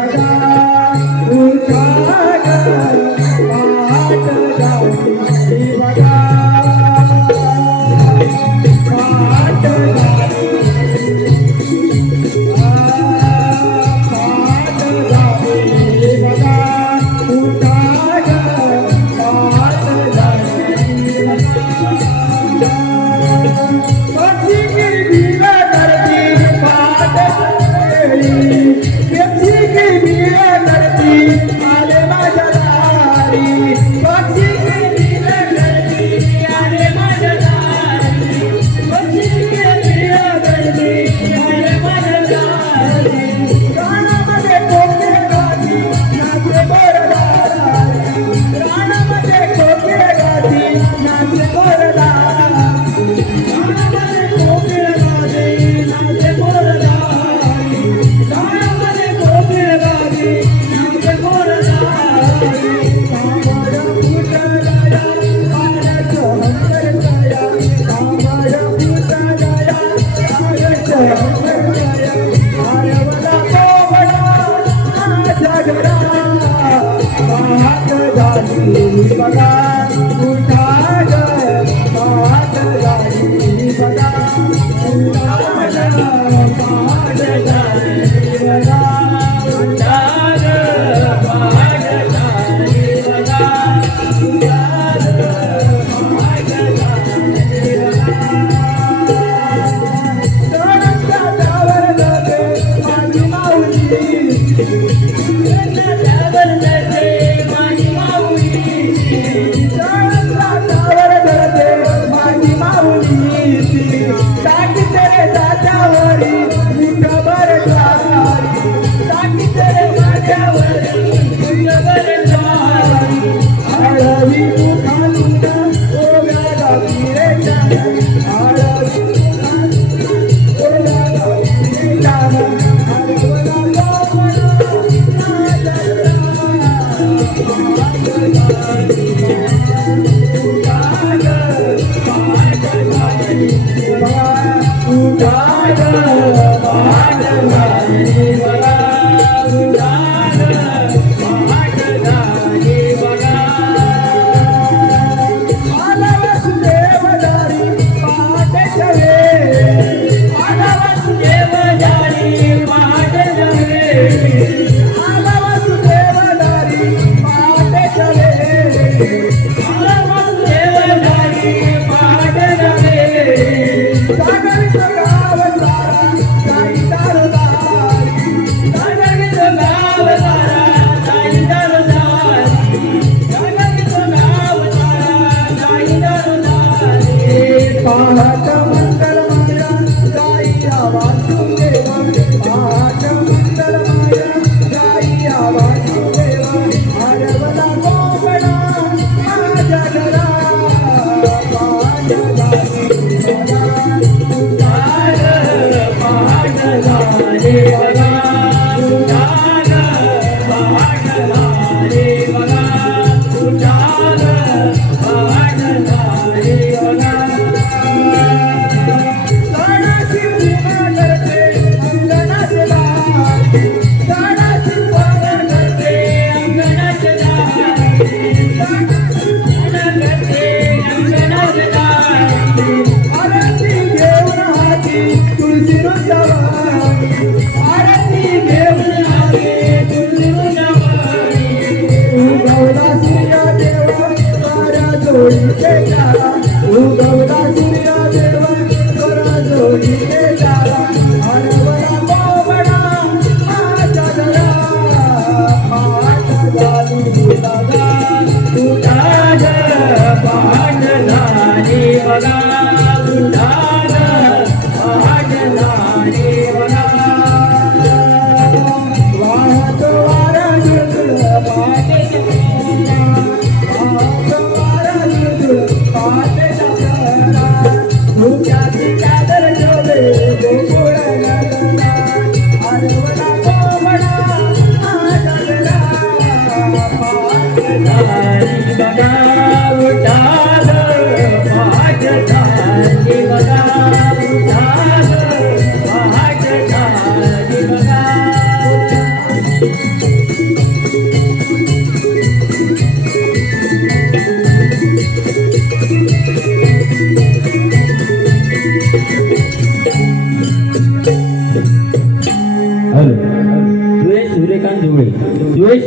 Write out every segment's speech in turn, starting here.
बघा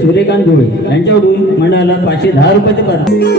सूर्यकांत धुळे यांच्याकडून मंडळाला 510 रुपयाचे कर.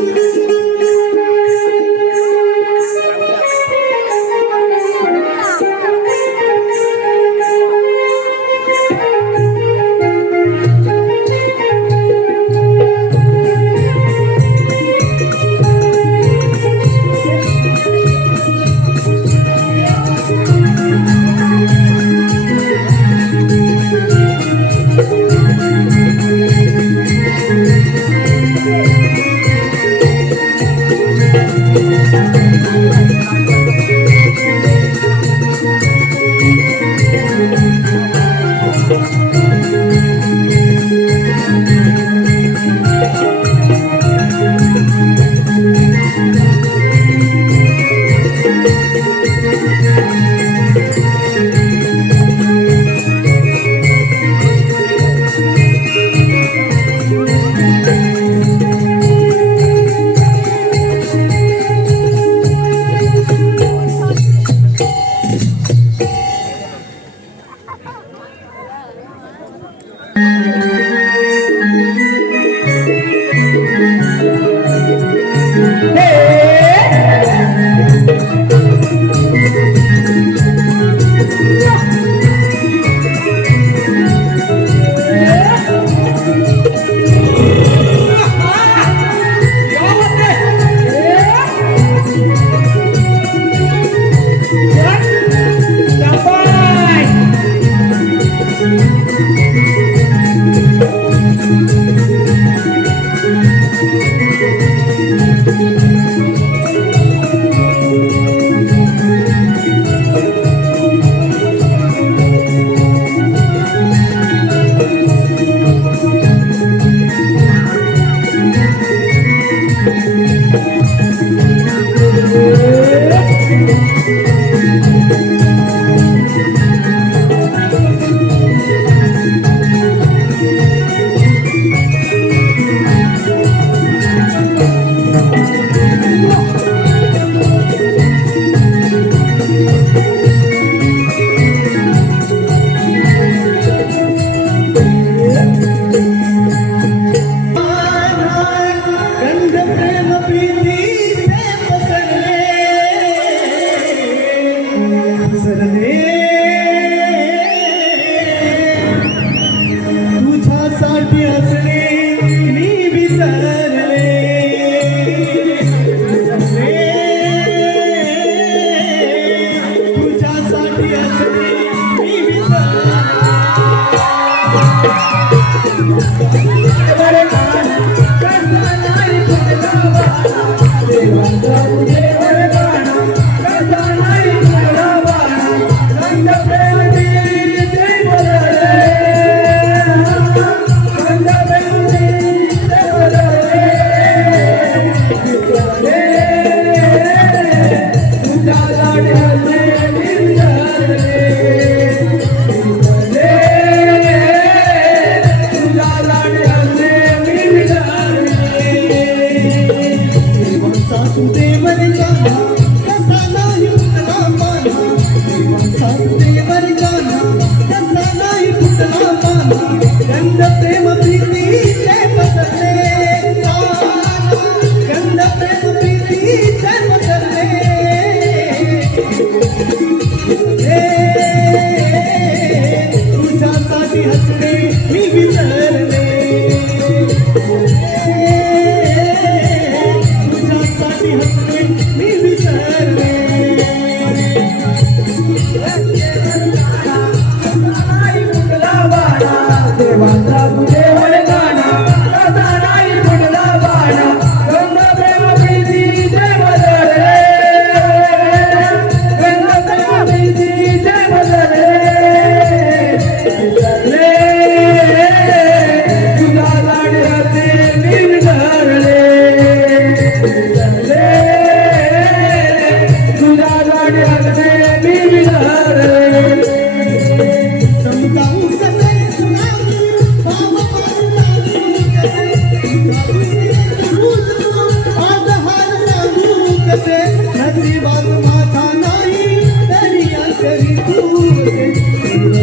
नशिबात माझा नाही तरी अंतरी तुझे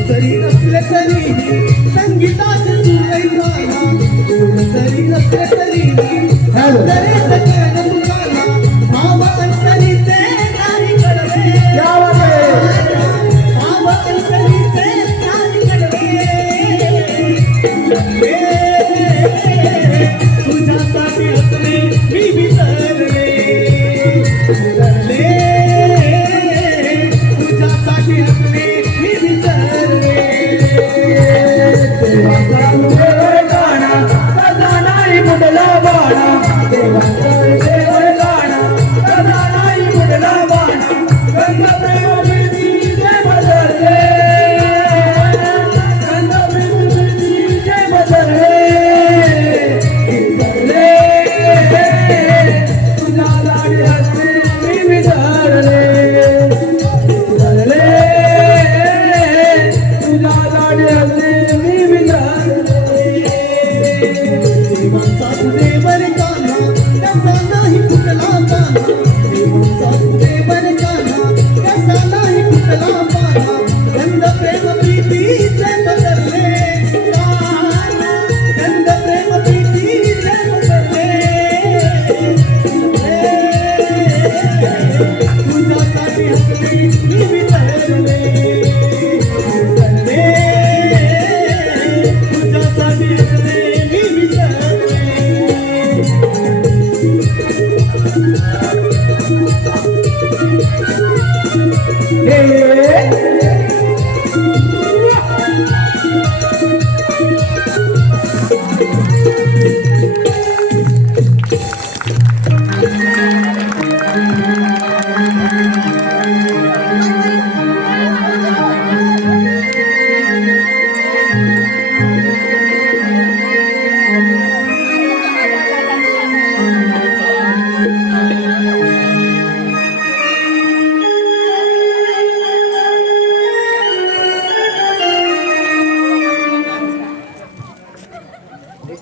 तरी नसले तरी संगीतात तुझे गाणं तरी नसले तरी तरी सगळं तुझाला भाव अंतरीचे नाही कळवे भाव अंतरीचे नाही कळवे तुझ्यासाठी हसले मी विसरले तुझ्यासाठी हसले मी विसरले देवाचा देवर गाणा सदा नाही मुडला बाणा देवाचा देवर गाणा सदा नाही मुडला बाणा गंध प्रेमाचे बदलले गंध प्रेमाचे बदलले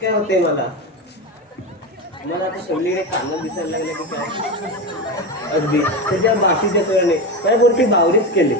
काय होते मला आता सगळीकडे कानं दिसायला लागले की काय अगदी त्याच्या बाकीच्या कळणे काय बोलती बावरीच केले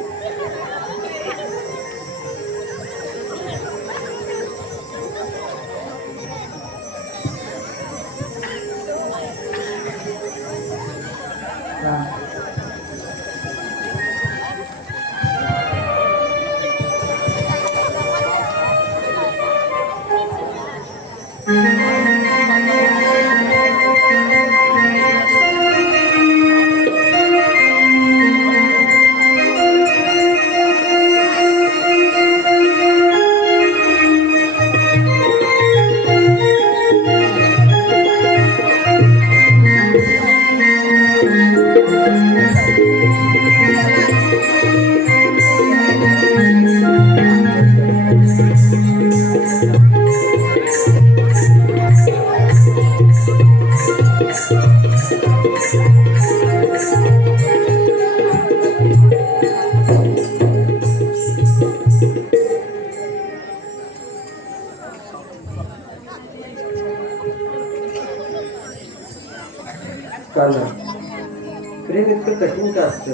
प्रेम इतकं कठीण का असतं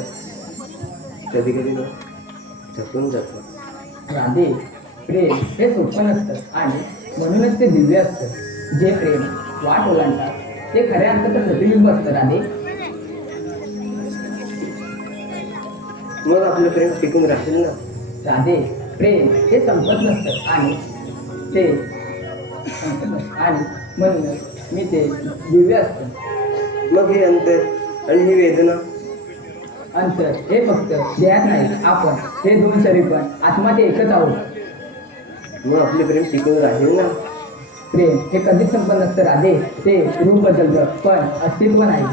कधी कधी ना झपून जातं राधे प्रेम हे सोपं नसतं आणि म्हणूनच ते दिव्य असतं जे प्रेम वाट ओलांडतात ते खऱ्या अर्थाचं प्रतिबिंब असतं राधे मग आपलं प्रेम टिकून राहील ना राधे प्रेम हे संपत नसतं आणि ते संपत नसतं आणि म्हणूनच मी ते दिव्य असतं मग हे अंतर आणि ही वेदना अंतर हे फक्त देहात नाही आपण हे दोन शरीर पण आत्मा ते एकच आहोत मग आपले प्रेम टिकून राहील ना प्रेम हे कधीच संपत नसतं राधे ते रूप बदलतं पण अस्तित्व नाही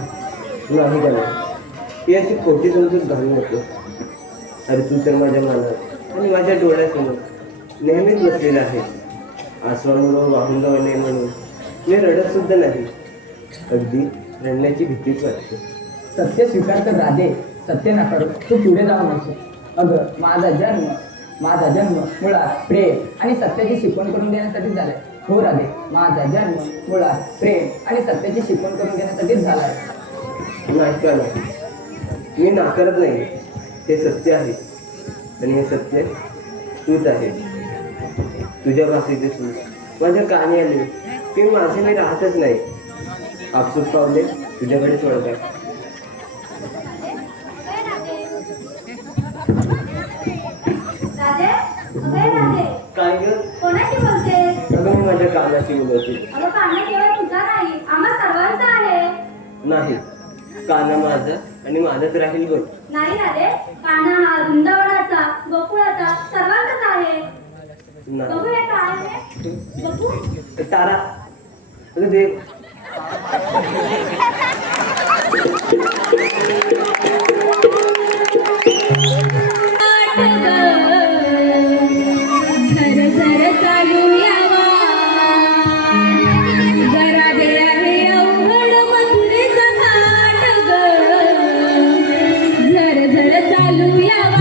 नाही का नाही ही अशी खोटी समजूत घालू नको अरे तू तर माझ्या मनात आणि माझ्या डोळ्यासमोर नेहमीच बसलेला आहे आसमानावर वाहून जाऊ नये म्हणून मी रडत सुद्धा नाही अगदी रडण्याची भीतीच वाटते सत्य स्वीकार कर राधे सत्य नाकारू तू पुढे जाऊ नसो अगं माझा जन्म मुळात प्रेम आणि सत्याची शिकवण करून देण्यासाठीच झालाय हो राधे माझा जन्म मुळात प्रेम आणि सत्याची शिकवण करून देण्यासाठीच झालाय नाही का नाही मी नाकारत नाही, हे सत्य आहे आणि हे सत्य तूच आहे. तुझ्या भाषेचे सूर माझ्या कानी आले की माझे मी राहतच नाही. आपसूक पावले तुझ्याकडे सोडत आहे. राधे, अगं राधे, काय ग? कोणाशी बोलतेस? अगं मी माझ्या कानाशी बोलवते. अगं कान्हा केवळ तुझा नाही, आम्हा सर्वांचा आहे. नाही, काना माझा आणि माझाच राहील बघ. नाही राधे, कान्हा हा वृंदावनाचा, गोकुळाचा सर्वांचाच आहे. नाही. बघूया काय आहे? बघू. तारा अगं देव. झर झर चालू यावा, जरा दे आहे अवघड मथुरेचा घाट ग. झर झर चालू यावा.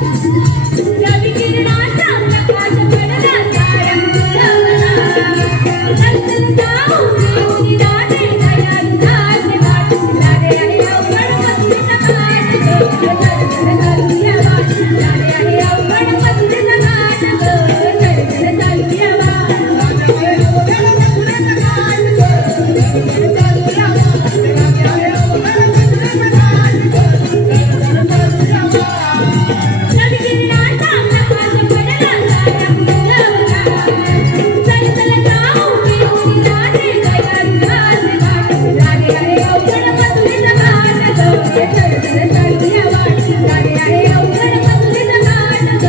रवी किरणाचा प्रकाश पडला साऱ्या अंगणात. अंतर जाऊन येऊन राधे दयाळूचे वाट. राधे आहे अवघड मथुरेचा घाट ग. झर झर चालू यावा. राधे आहे अवघड मथुरेचा घाट ग. झर झर चालू यावा. रवी किरणाचा प्रकाश पडला साऱ्या अंगणात. चल चल जाऊन येऊन राधे दयाळूचे वाट. राधे आहे अवघड मथुरेचा घाट ग. झर झर चालू यावा. राधे आहे अवघड मथुरेचा घाट ग.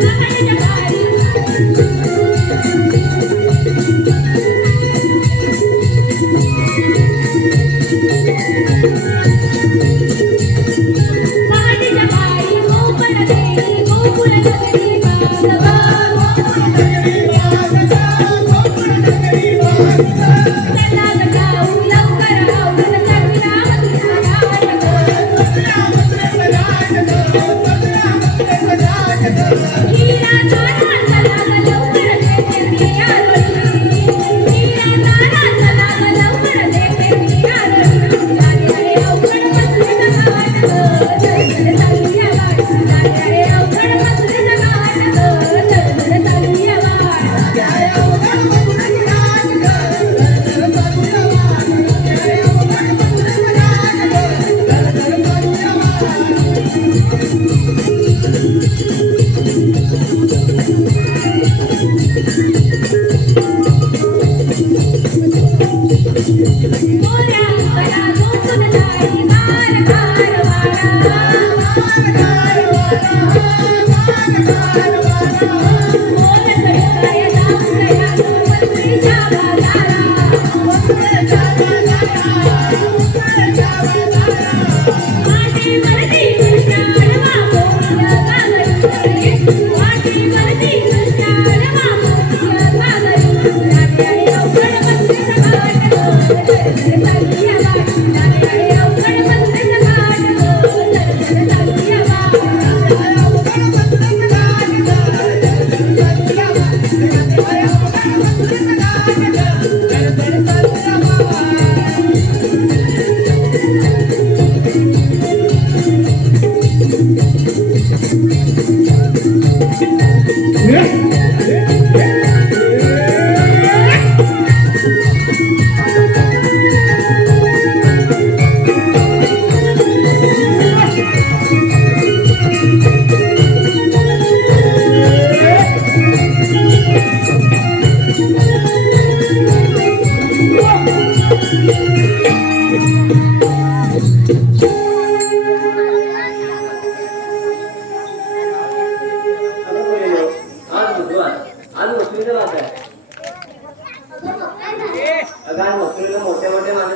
झर झर चालू यावा. पहाटेच्या पारी गोकुळ देई, गोकुळ नगरी बांधवा. चला ग जाऊ लवकर आवरून चढूया मथुरेचा घाट ग. हिरा तारा चला ग लवकर देते मी आरोळी. हिरा तारा चला ग लवकर देते मी आरोळी. राधे आहे अवघड मथुरेचा घाट ग. झर झर चालू यावा. राधे आहे अवघड मथुरेचा घाट ग. झर झर चालू यावा. मोऱ्या अंबरा झोपून जाई वार खार वारा. मोर चढताय जाऊया मथुरेच्या बाजारा. वाटेवरती कृष्ण आडवा गोविंद गागरी. वाटेवरती कृष्ण आडवा गोविंद गागरी. राधे आहे अवघड मथुरेचा घाट ग. झर झर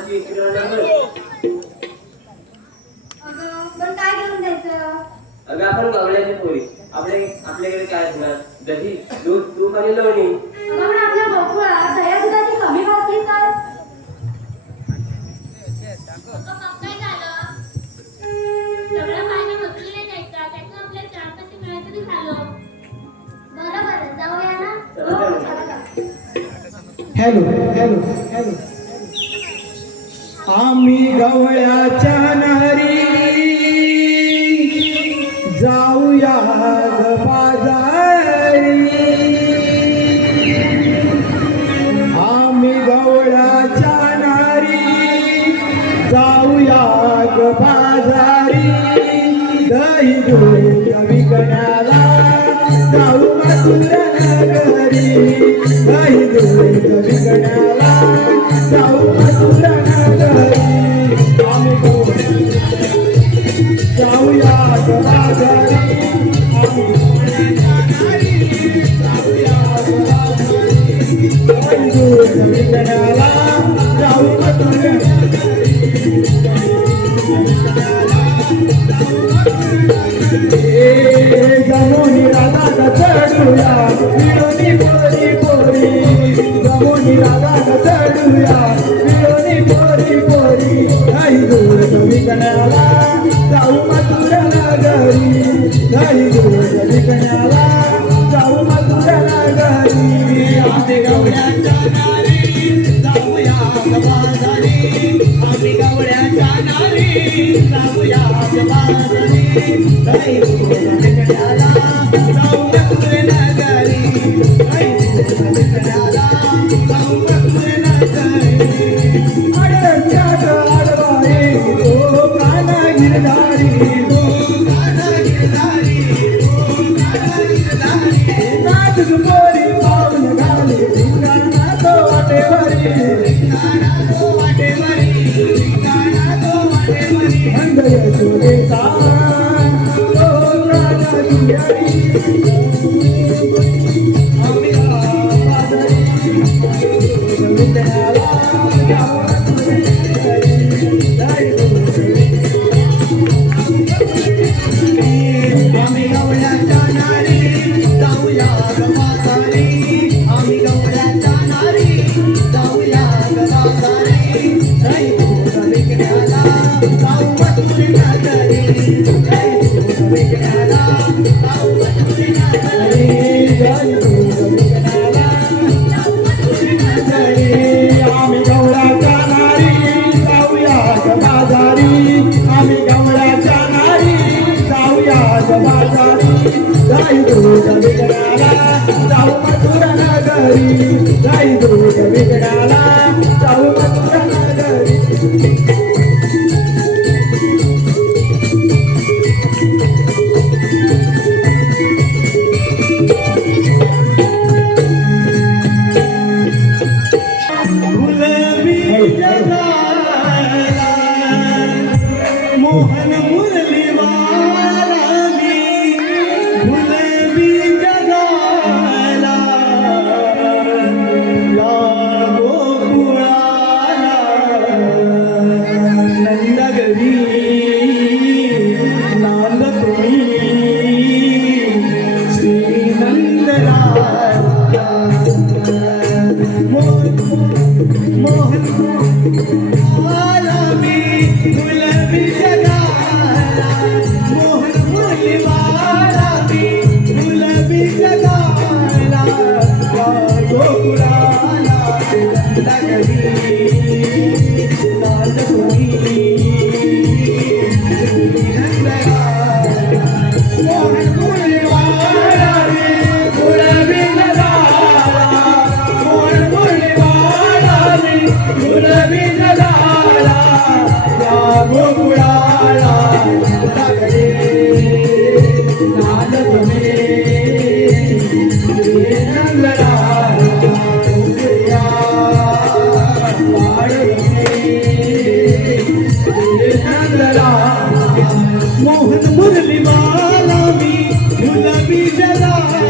माझी किराणा भर. अगं पण काय घेऊन जायचं? अगं आपण गवळ्याचे पोरी, आपल्याकडे काय असणार? दही, दूध, तूप आणि लोणी. अगं पण आपल्या गोकुळात दह्या दुधाची कमी भासली तर? काय झालं? सगळं फायदा वसुलीला द्यायचा, त्यातून आपल्याला 4 पैसे मिळाले तरी झालं. बरं जाऊया ना. हो, चला. हॅलो हॅलो हॅलो आम्ही गवळ्याच्या नारी जाऊया ग बाजारी आम्ही गवळ्याच्या नारी जाऊया ग बाजारी दही दूध विकण्याला जाऊ मथुरा नगरी दही दूध विकण्याला जाऊ मथुरा नगरी आम्ही जाऊया ग बाजारी आम्ही जाऊया ग बाजारी दही दूध विकण्याला जाऊ मथुरा जमोनी राधा चढूया मिळोनी पोरी पोरी जमोनी राधा चढूया मिळोनी पोरी पोरी काही दूर विकण्याला जाऊ मथुरा नगरी काही दूर विकण्याला जाऊ मथुरा नगरी आम्ही गवळ्याच्या नारी जाऊया बाजारी आम्ही गवळ्याच्या नारी जाऊया बाजारी काही दूर विकण्याला जाऊ मथुरा नगरी काही दूर विकण्याला जाऊ मथुरा नगरी अडच्यात आडवारी तो काना गिरधारी तो काना गिरधारी तो काना गिरधारी नाच पोरी पाऊल घाली रिंगाणा तो वाटेवरी रिंगाणा तो वाटेवरी रिंगाणा तो वाटेवरी अंधय सुरेचा तो काना गिरधारी आम्ही बाजारी विकण्याला जाऊ आम्ही गवळ्याच्या नारी जाऊया ग बाजारी आम्ही गवळ्याच्या नारी जाऊया ग बाजारी दही दूध विकण्याला जाऊ मथुरा नगरी दही दूध विकण्याला जाऊ मथुरा नगरी दही दूध विकण्याला जाऊ मथुरा नगरी आम्ही गवळ्याच्या नारी जाऊया ग बाजारी आम्ही गवळ्याच्या नारी जाऊया ग बाजारी दही दूध विकण्याला जाऊ मथुरा नगरी दही दूध विकण्याला जाऊ मथुरा नगरी मोहन मुरली वारानी गुलाबी जगाला लागो कुळाला नंदगरी नांद तुम्ही श्री नंदलाल मोहन वारानी गुलाबी जगाला मोहन मुरली वारानी गुलाबी जगाला गोकुळाला नंदगरी नांद तुम्ही मोहन मुरली वारानी गुलाबी जगाला मोहन मुरली वारानी गुलाबी जगाला गोकुळाला नंदगरी नांद तुम्ही नंदलाल गोकुळा नंदलाल मोहन मुरली वाला मी गुलाबी जगाला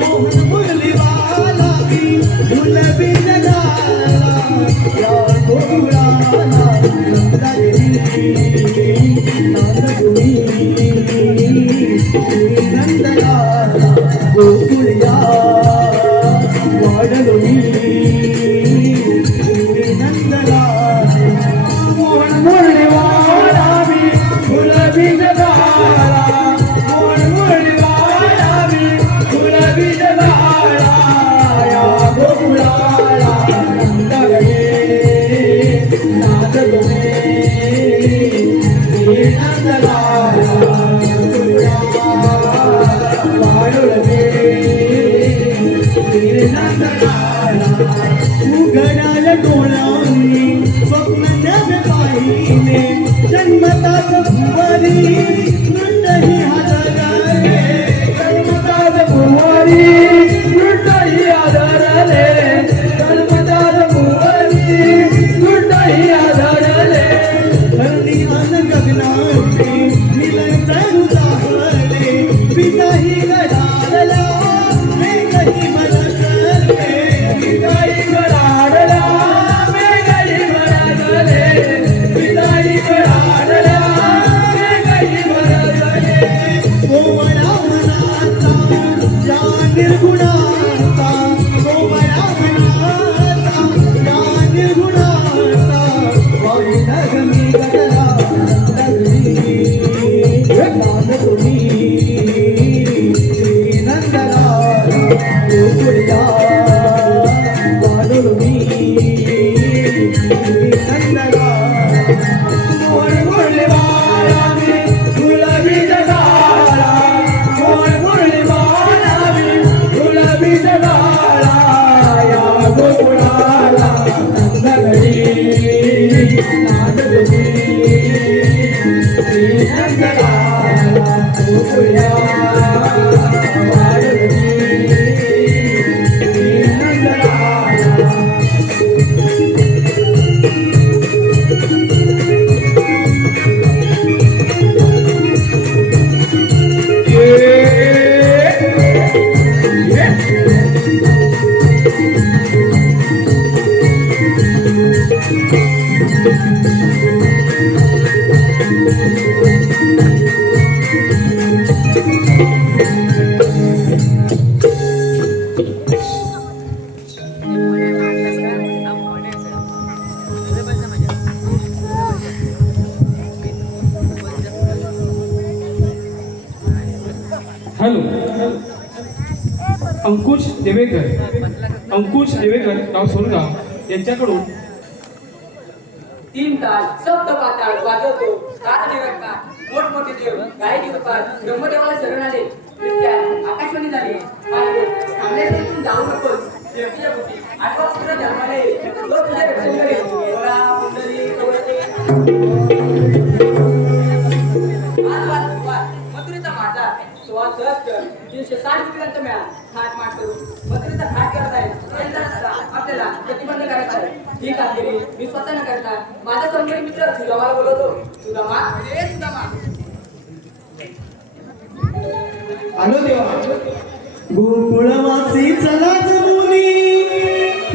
मोहन मुरली वाला मी गुलाबी जगाला गोकुळा गोकुळया वाढलो मी नंदला मोहन मुरली वाढावी गुलाबी जगाला मोहन मुरली वाढावी गुलाबी जगाला या गोकुळाला नंदगणे नाचलो मी नंदला उघडाल डोळ्यांनी स्वप्न नवे पाहिले जन्मताच भुवारी नृत्यही हादरले जन्मताच भुवारी नृत्यही हादरले जन्मताच भुवारी नृत्यही हादरले हरणी अन गगनाचे मिलन चालू दाहले पिताही गडाला मेघही बरसले पिताही गडाला मेघही बरसले पिताही गडाला मेघही बरसले कोमला मनाचा या निर्गुणाचा कोमला मनाचा या निर्गुणाचा वाईना गमी गडला नंदगणी नांद तुम्ही नंदला गोकुळया वाढलो मी नंदला मोहन मुरली वाढावी गुलाबी जगाला मोहन मुरली वाढावी गुलाबी जगाला या गोकुळाला नंदगणी नांदलो मी नंदला गोकुळया वाढलो मी नंदला हॅलो, अंकुश देवेकर गाव सोनगाव यांच्याकडून 3 ताल सप्त पाताळ वाजवतो सात देवता मोठमोठे देव गायकी रूपात ब्रह्मदेवाला शरण आले त्या आकाशवाणी झाली थांबण्यातून जाऊ नकोस देवकीच्या भोवती आठवा पुत्र जन्माला येईल तो तुझ्या रक्षण करेल गोरा कुंडली कवळते आज वाद मथुरेचा माता 360 रुपयांचा मेळा थाट माट करून मथुरेचा थाट करत आहे आपल्याला प्रतिबंध करायचा आहे ही कामगिरी मी स्वतः न करता माझा सौंदर्य मित्र सुदामाला बोलवतो. सुदामा रे सुदामा आलो देवा गोकुळवासी चला जमुनी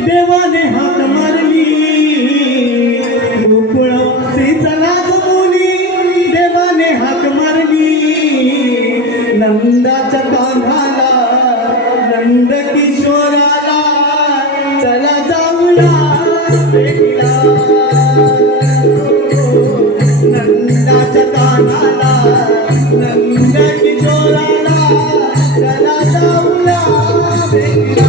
देवाने हाक मारली गोकुळवासी चला जमुनी देवाने हाक मारली नंदाच्या कान्हाला नंद किशोराला चला जाऊला भेटीला नंदाच्या कान्हाला नंद किशोराला चला जाऊला भेटीला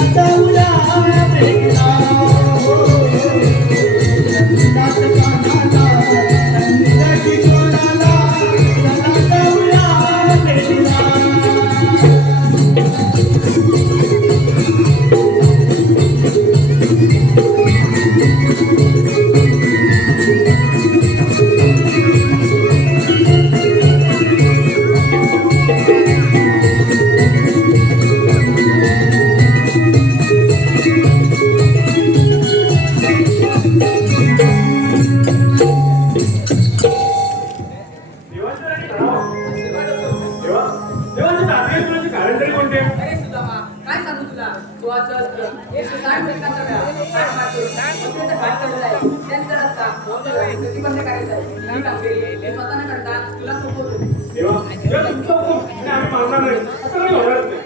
Thank you. भेटला हो नंदाच्या कानाला नंद किशोराला चला जाऊया भेटला देवाचे दाखले तुझे कारण तरी कोणते? अरे सुदामा, काय सांगू तुला? तू असं असतं, 160 मिनिटांचा वेळा, काय मारतो? मग घाट चढलेला आहे. त्यांचा रस्ता, गती बंद करायचा आहे. ही कामगिरी मी स्वतः न करता तुला सोपवतो. देवा तुमचा हुकूम आणि आम्ही मानणार नाही असं काही होणारच नाही.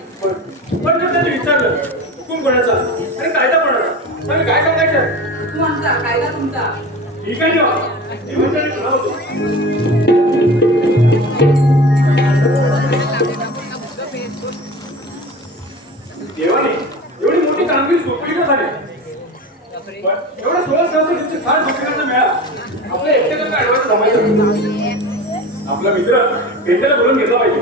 पण जर त्यांनी विचारलं हुकूम कोणाचा आणि कायदा कोणाचा आम्ही काय सांगायचं? तू आमचा, कायदा तुमचा. ठीक आहे देवा देवाच्या ठरवतो. देवाने एवढी मोठी कामगिरी सोपली का झाली? पण एवढा 16 सहस्त्र फार सोपण्याचा मेळा आपल्या एकट्याचा अडवायचं जमायचं. आपला मित्र पेंड्याला बोलून घेतला पाहिजे.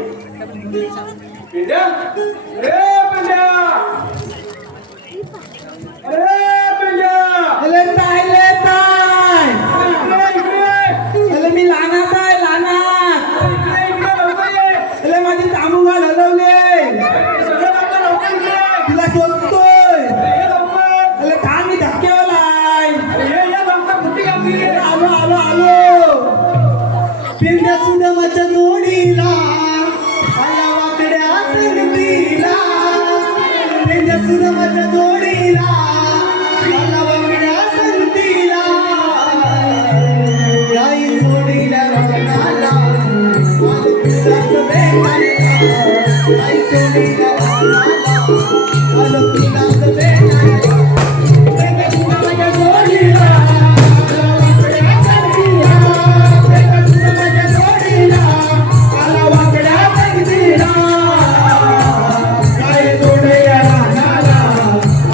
पेंड्या अरे पेंड्या अरे पेंड्या अरे काय इकडे अरे मी लानात आहे लानात इकडे लवकर ये. अरे माझी तामुगा हलवले सगळं लवकर लवकर इकडे. तिला शोधतोय ये लवकर. अरे का मी धक्क्यावालाय ये लवकर मोठी कामगिरी आहे. आलो आलो आलो पिंड्या सुदामाच्या जोडीला आया वाकड्या संगतीला पिंड्या सुदामाच्या जोडीला आया वाकड्या संगतीला आई जोडीला रानाला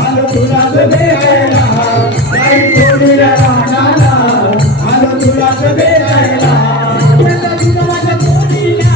आलो तुलाच भेटायला आई जोडीला रानाला आलो तुलाच भेटायला पिंड्या सुदामाच्या जोडीला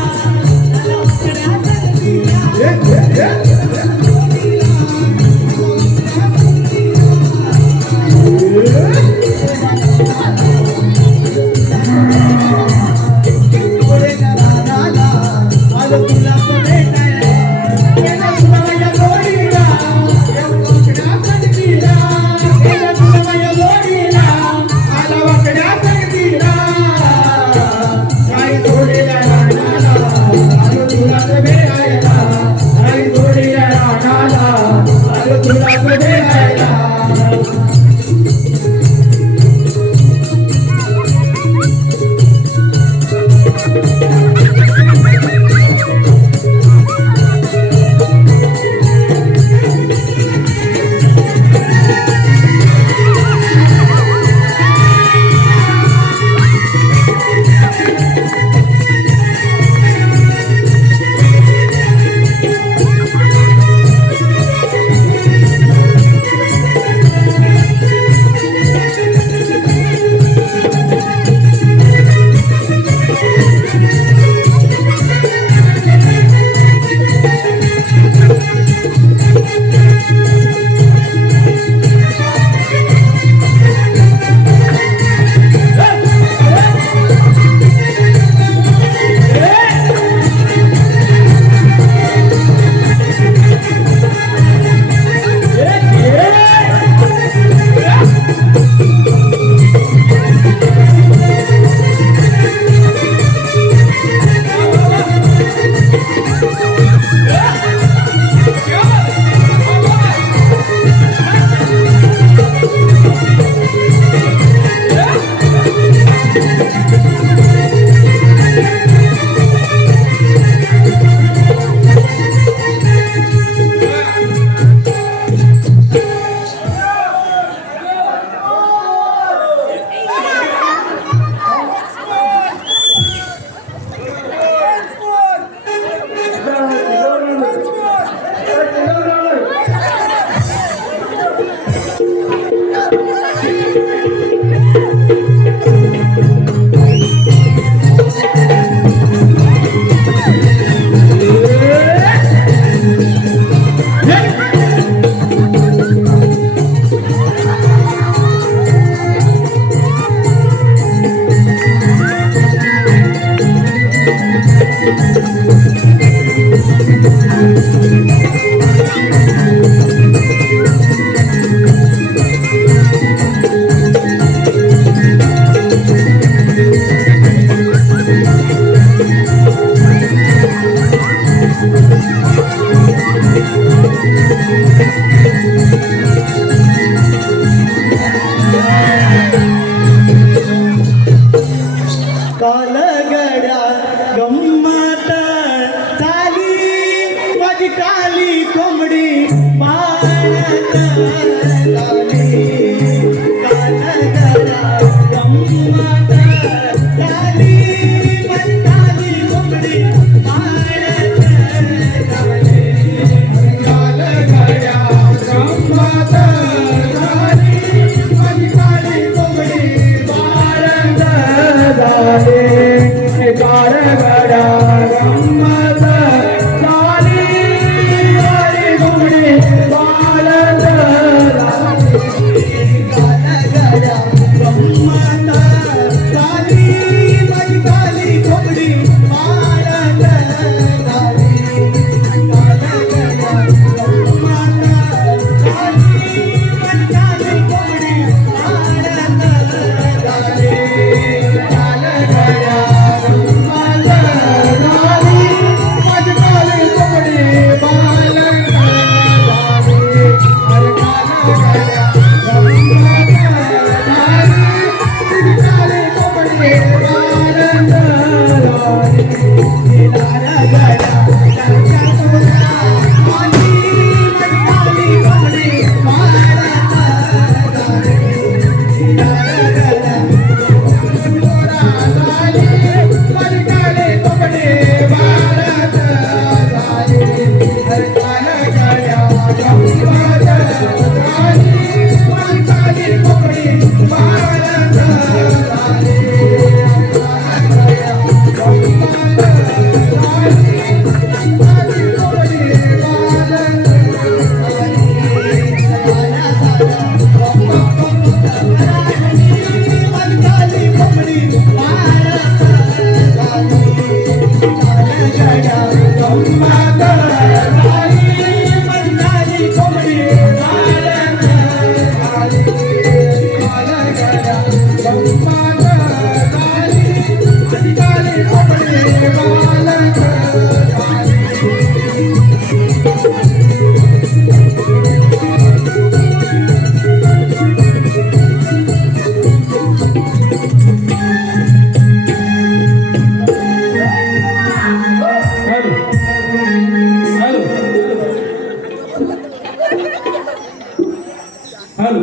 हॅलो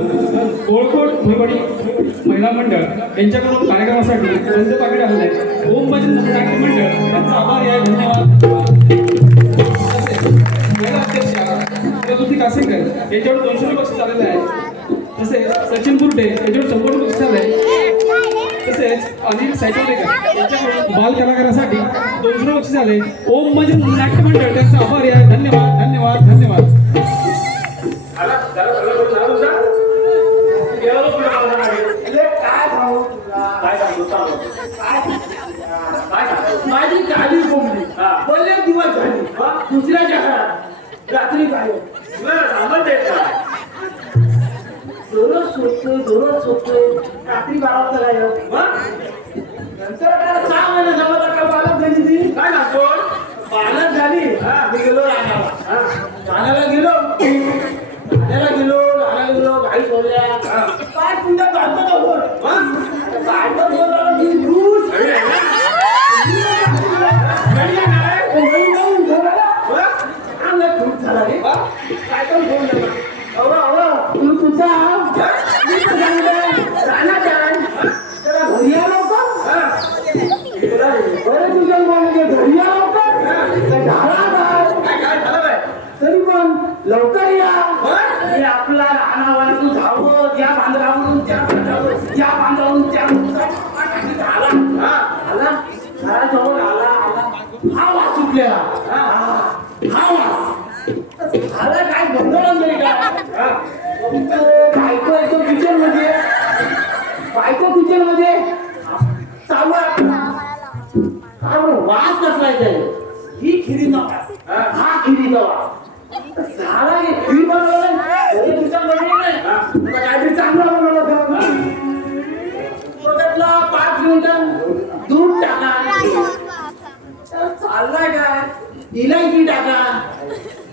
ओळखोड भोयवाडी महिला मंडळ यांच्याकडून कार्यक्रमासाठी रंग पाकिट आणलंय. ओम भजन नाट्य मंडळ त्यांचा आभारी आहे, धन्यवाद. तसेच महिला अध्यक्षा प्रकृती कासेकर यांच्याकडून 200 रुपये बक्षीस आलेलं आहे. तसेच सचिन कुर्टे यांच्याकडून 100 रुपये बक्षीस आलं आहे. तसेच अनिल सायकलकर यांच्याकडून बाल कलाकारासाठी 200 रुपये बक्षीस आले. ओम भजन नाट्य मंडळ त्यांचा आभारी आहे, धन्यवाद धन्यवाद धन्यवाद. माझी गाडी कोंबली बोलले दिवस झाली दुसऱ्या जगात रात्री काय दररोज शोधतोय रात्री 12 वाजता काय नंतर काय 6 महिने झाला तर काय बालक झाली ती काय सांगतो बालक झाली मी गेलो रानाला गेलो गाई सोडल्या काय तुमच्या गाडतो तरी पण लवकर या आपला राहणावाला तू धावत या बांधरावरून त्या बांधरावर या बांधरावरून त्या आला घराजवळ आला हा वास सुटलेला हा वास झाला काय गोंधळ नाही का बायको येतो किचन मध्ये वास कसला ही खिरीचा वास हा खिरीचा वास झाला की खीर बनवलं काहीतरी चांगला बनवलं त्यातला 5 मिनिटं दूध टाका चाललाय काय इलायची टाका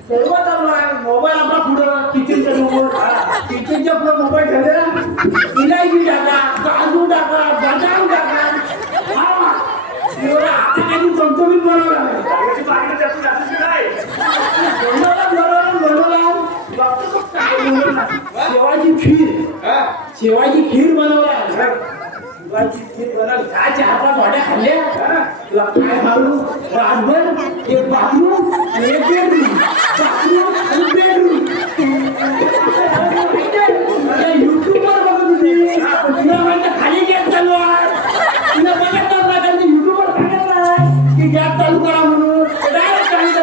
सर्व चाललाय मोबाईल आपला पुढं किचनच्या पुढं मोबाईल ठेवलेला इलायची टाका काजू टाका बदाम टाका आता काही चमचमीत बनवला शेवाची खीर बनवला काय 4-5 वाट्या खाल्ल्या तुला काय खाऊ रातभर एक बाथरूम आणि एक बेडरूम युट्यूबवर बघत होती तुला माहिती खाली गॅस चालू आहे तुला बघत नाही युट्यूबवर सांगितलं की गॅस चालू करा म्हणून डायरेक्ट सांगितलं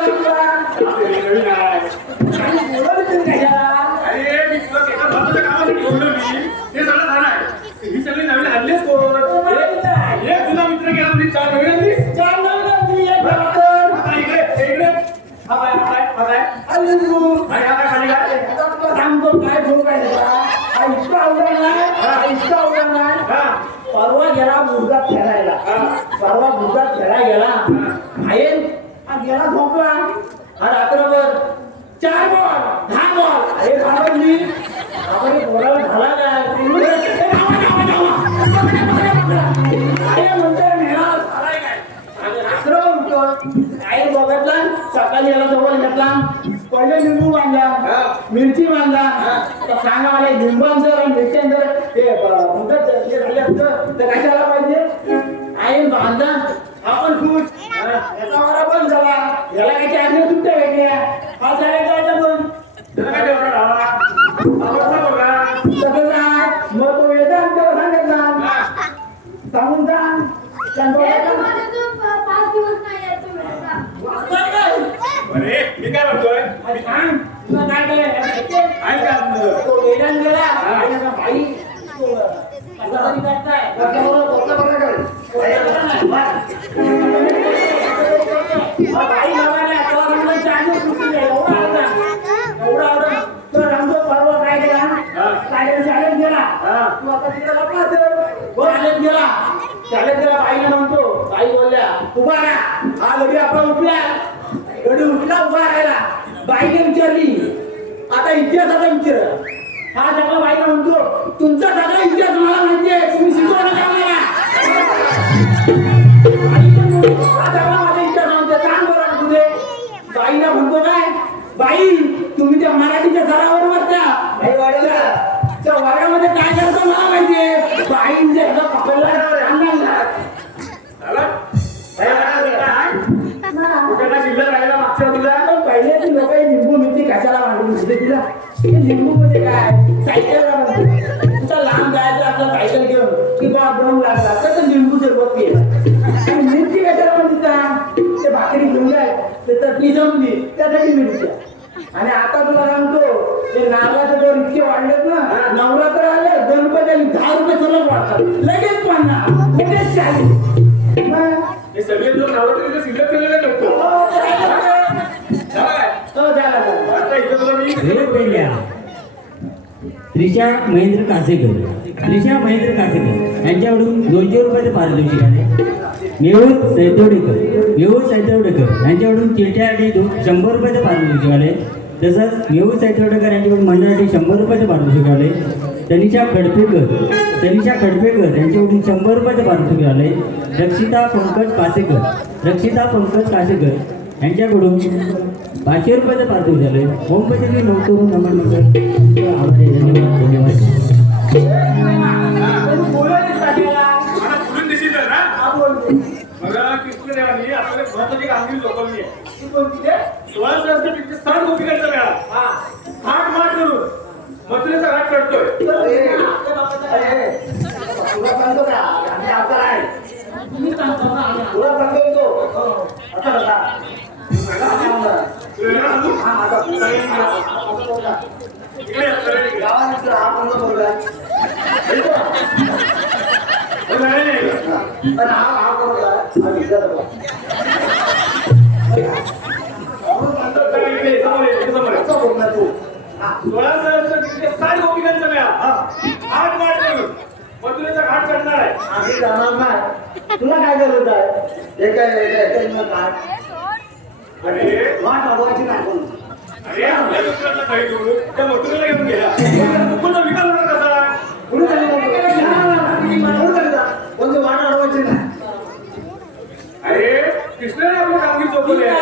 ही सगळी नवीन आणलीच कोण एक जुना मित्र गेला म्हणजे 4 नवीन आणली आता इकडे हा काय परवा गेला मुलगा खेळायला गेला गेला झोपला रात्रभर 4 बॉल 10 बॉल अरे घाबरली बोलायला झाला काय बघितला सकाळी याला जवळ घेतला पहिले लिंबू बांधला मिरची बांधला सांगा मला लिंबांचं मिरच्यांचं ते झाले असतं तर कशाला पाहिजे आई बांधला आपण खुश याचा वारा बंद झाला याला काही आज्ञा सुट्ट्या वेगळ्या हा झाल्या पण त्याला काय मग तो येतात त्याला सांगितला सांगून अरे मी काय म्हणतोय तुला काय करायचं तो वेदांत गेला भाई शाळेत गेला बाईला म्हणतो बाई बोलल्या उभा राहा हा गडी आपला उठला गडी उठला उभा राहिला बाईने विचारली आता इतिहासाचा विचार हा सगळा बाईला म्हणतो तुमचा सगळा इतिहास मला माहिती आहे तुम्ही शिकवा नका मला हा सगळा माझा इतिहास म्हणतो सांग बरं तुझे बाईला म्हणतो काय बाई तुम्ही त्या मराठीच्या सरावर बसल्या बाई वाढल्या त्या वर्गामध्ये काय करतो मला माहितीये तो आईंच्या ह्याला पकडला अंगणात. झालं? कुठे का शिल्लक राहिला मागच्या तुला पण पहिले ती लोक लिंबू मिरची कशाला मांडून होते तिला ते लिंबू म्हणजे काय सायकलला म्हणतो तुझा लांब जायचं आपलं सायकल घेऊन की बा दम लागला तर ते लिंबू सरबत केलं आणि मिरची कशाला म्हणते ते भाकरी घेऊन जाय ते चटणी जमली त्यासाठी मिरच्या आणि आता तुला सांगतो ते नारळाचे दर इतके वाढलेत ना नवरात्र आले गणपती आली 10 रुपये सलग वाढतात लगेच 50 लगेच 40 मग हे सगळे लोक नवरात्रीचे शिल्लक केलेले लोक आता इथं तुला मी हे पहिल्या त्रिशा महेंद्र कासेकर यांच्याकडून 200 रुपयाचे पारितोषिक आले. मेहूल सैतवडेकर यांच्याकडून चिरट्यासाठी 100 रुपयाचे पारितोषिक आले. तसंच मेहूल सैतवडेकर यांच्याकडून मंडळासाठी 100 रुपयाचे पारितोषिक आले. तनिषा खडपेकर यांच्याकडून 100 रुपयाचे पारितोषिक आले. रक्षिता पंकज कासेकर यांच्याकडून 500 रुपयाचे पारितोषिक झाले. होमपतीने नोट करून धन्यवाद. मला पुढून दिसेल ना मला कृष्णदेवानी आपल्याला महत्वाची कामगिरी सोपवली आहे. 16 स्थान गोपिकांचा मेळा हाट माट करून मथुरेचा घाट चढतोय. तुला सांगतो का आम्ही आता आहे तुम्ही सांगतो ना तुला सांगतो आता इकडे या, सरळ इकडे. गावात हा कोणता बोलला हो, नाही, नाही. पण हा बोलला हा विचारला म्हणतो काय इकडे, समोर ये, इकडे समोर ये. असं बोलला तू 16 गोपिकांचा मेळा हाट माट करून मथुरेचा घाट चढणार आहे. आम्ही जाणार नाही तुला काय गरज आहे एका अरे वाट अडवायची नाही कोण अरे आपल्या मित्रांना काही करू त्या मथुरेला घेऊन गेला कुठला विकास होणार कसा कोणी कोणती वाट अडवायची नाही अरे कृष्णाने आपली कामगिरी सोपवली आहे.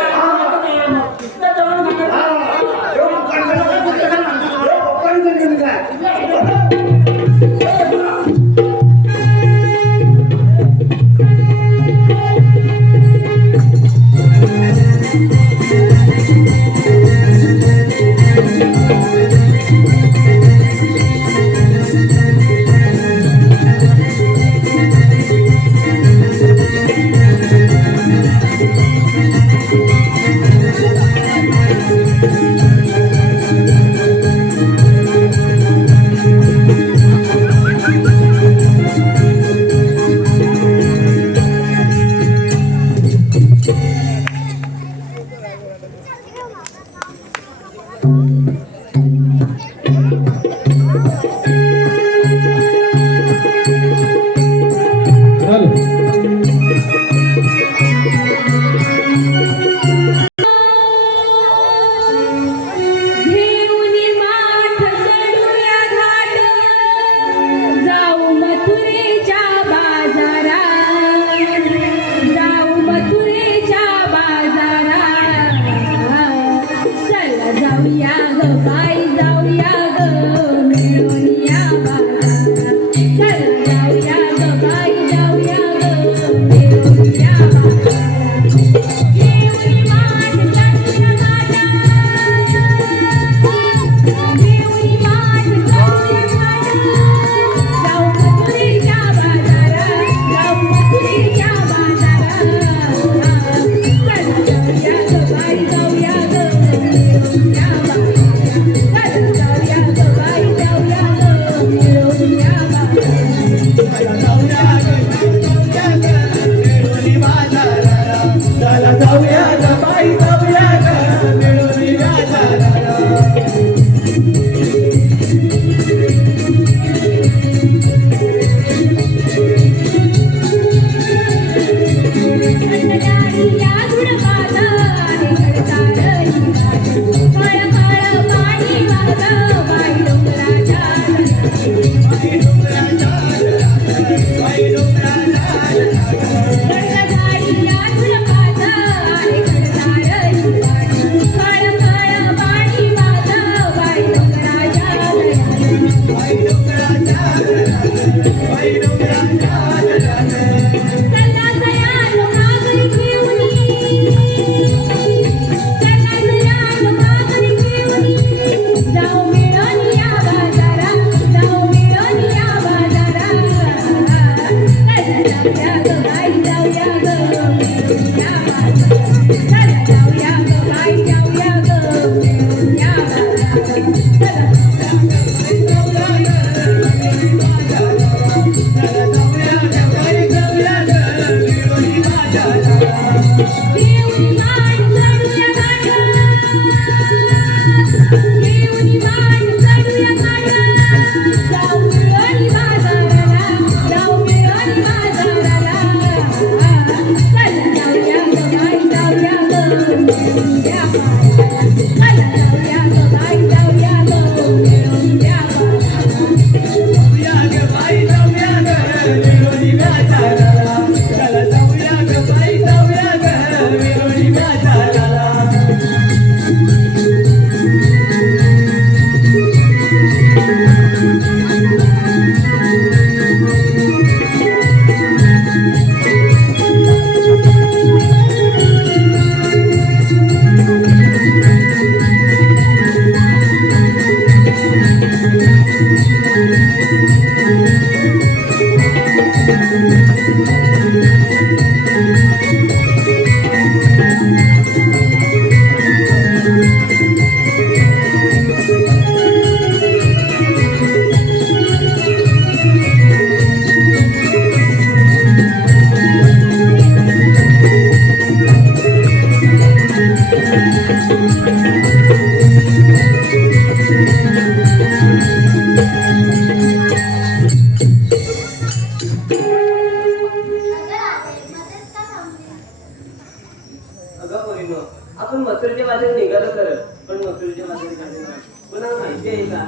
अगं पोरीनो, आपण मथुरेच्या बाजारात निघालो खरं, पण मथुरेच्या बाजारात कोणाला माहिती आहे का?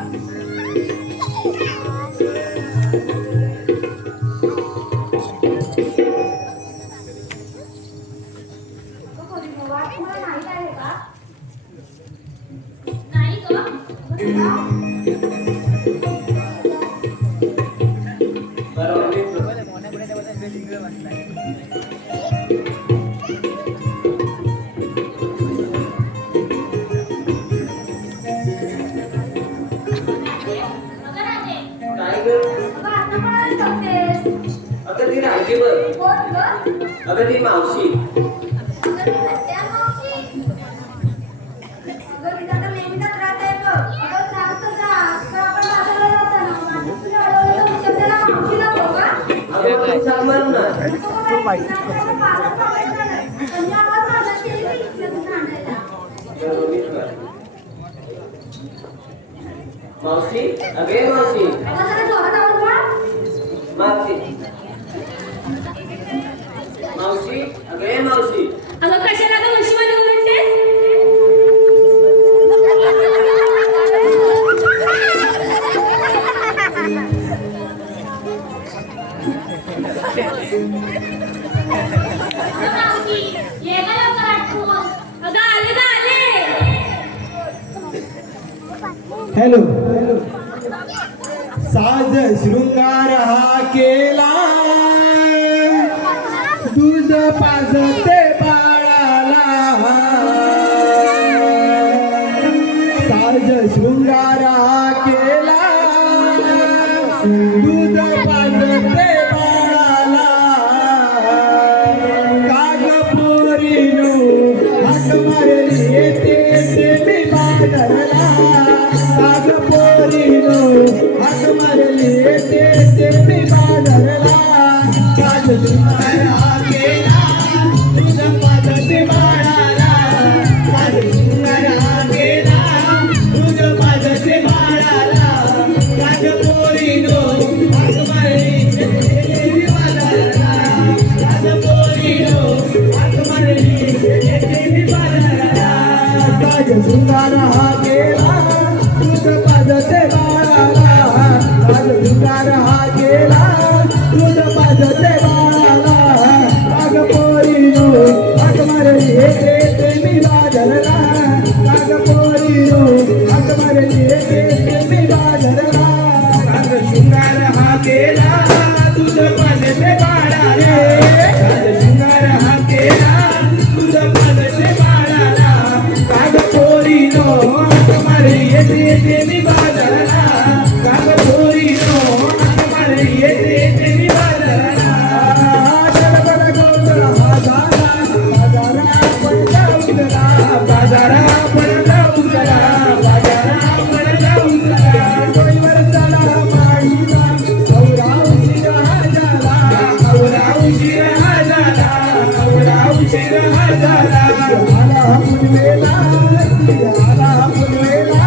नाही ग अगं राजे, काय ग? अगं आता कोणाला शोधतेस? अगं ती राहते बघ. कोण ग? अगं ती मावशी. अगं ती सत्या मावशी. अगं तिचा तर नेहमीचा त्रास आहे बघ. अगं त्रास तर त्रास. पण आपण बाजारला जाताना माणूस अडवलं तर सत्याला मावशीला बघ का? अगं तू सांग बरं ना. अगं बाई, तिला बाजार बघायचा नाही. त्यांनी आवाज मारला की इकडे सांगायला. मावशी, अगे मावशी. अगं जरा जोरात आवाज बोल. मावशी, मावशी, अगे मावशी. अगं कशाला गं म्हशी म्हणून म्हणतेस? अगं मावशी, ये गं लवकर आठवून. अगं आले गं आले. हॅलो. साज शृंगार हा केला, दूध पाजते बाळाला. साज शृंगार हा केला, दूध पाजते बाळाला. काग पोरीनो हाक मारली येते मी बाजारला. काग पोरीनो हाक मारली येते मी बाजारला. साज शृंगार हा केला, दूध पाजते बाळाला. साज शृंगार हा केला, दूध पाजते बाळाला. काग पोरीनो हाक मारली येते मी बाजारला. काग पोरीनो हाक मारली येते मी बाजारला. साज शृंगार हा केला, दूध पाजते बाळाला. साज शृंगार हा केला, दूध पाजते बाळाला. काग पोरीनो हाक मारली येते मी बाजारला. काग पोरीनो हाक मारली येते मी बाजारला. साज शृंगार हा केला, दूध पाजते बाळाला. साज शृंगार हा केला, दूध पाजते बाळाला. काग पोरीनो हाक मारली येते मी बाजारला. काग पोरीनो हाक मारली येते मी बाजारला. जलबल गौंधळ हा झाला, बाजारा पडला उजला. बाजारा पडला उजला. बाजारा पडला उजला. डोईवर चला माईला, गौरा उशीर हा झाला. गौरा उशीर हा झाला. गौरा उशीर हा झाला. आला पुनवेला, आला पुनवेला.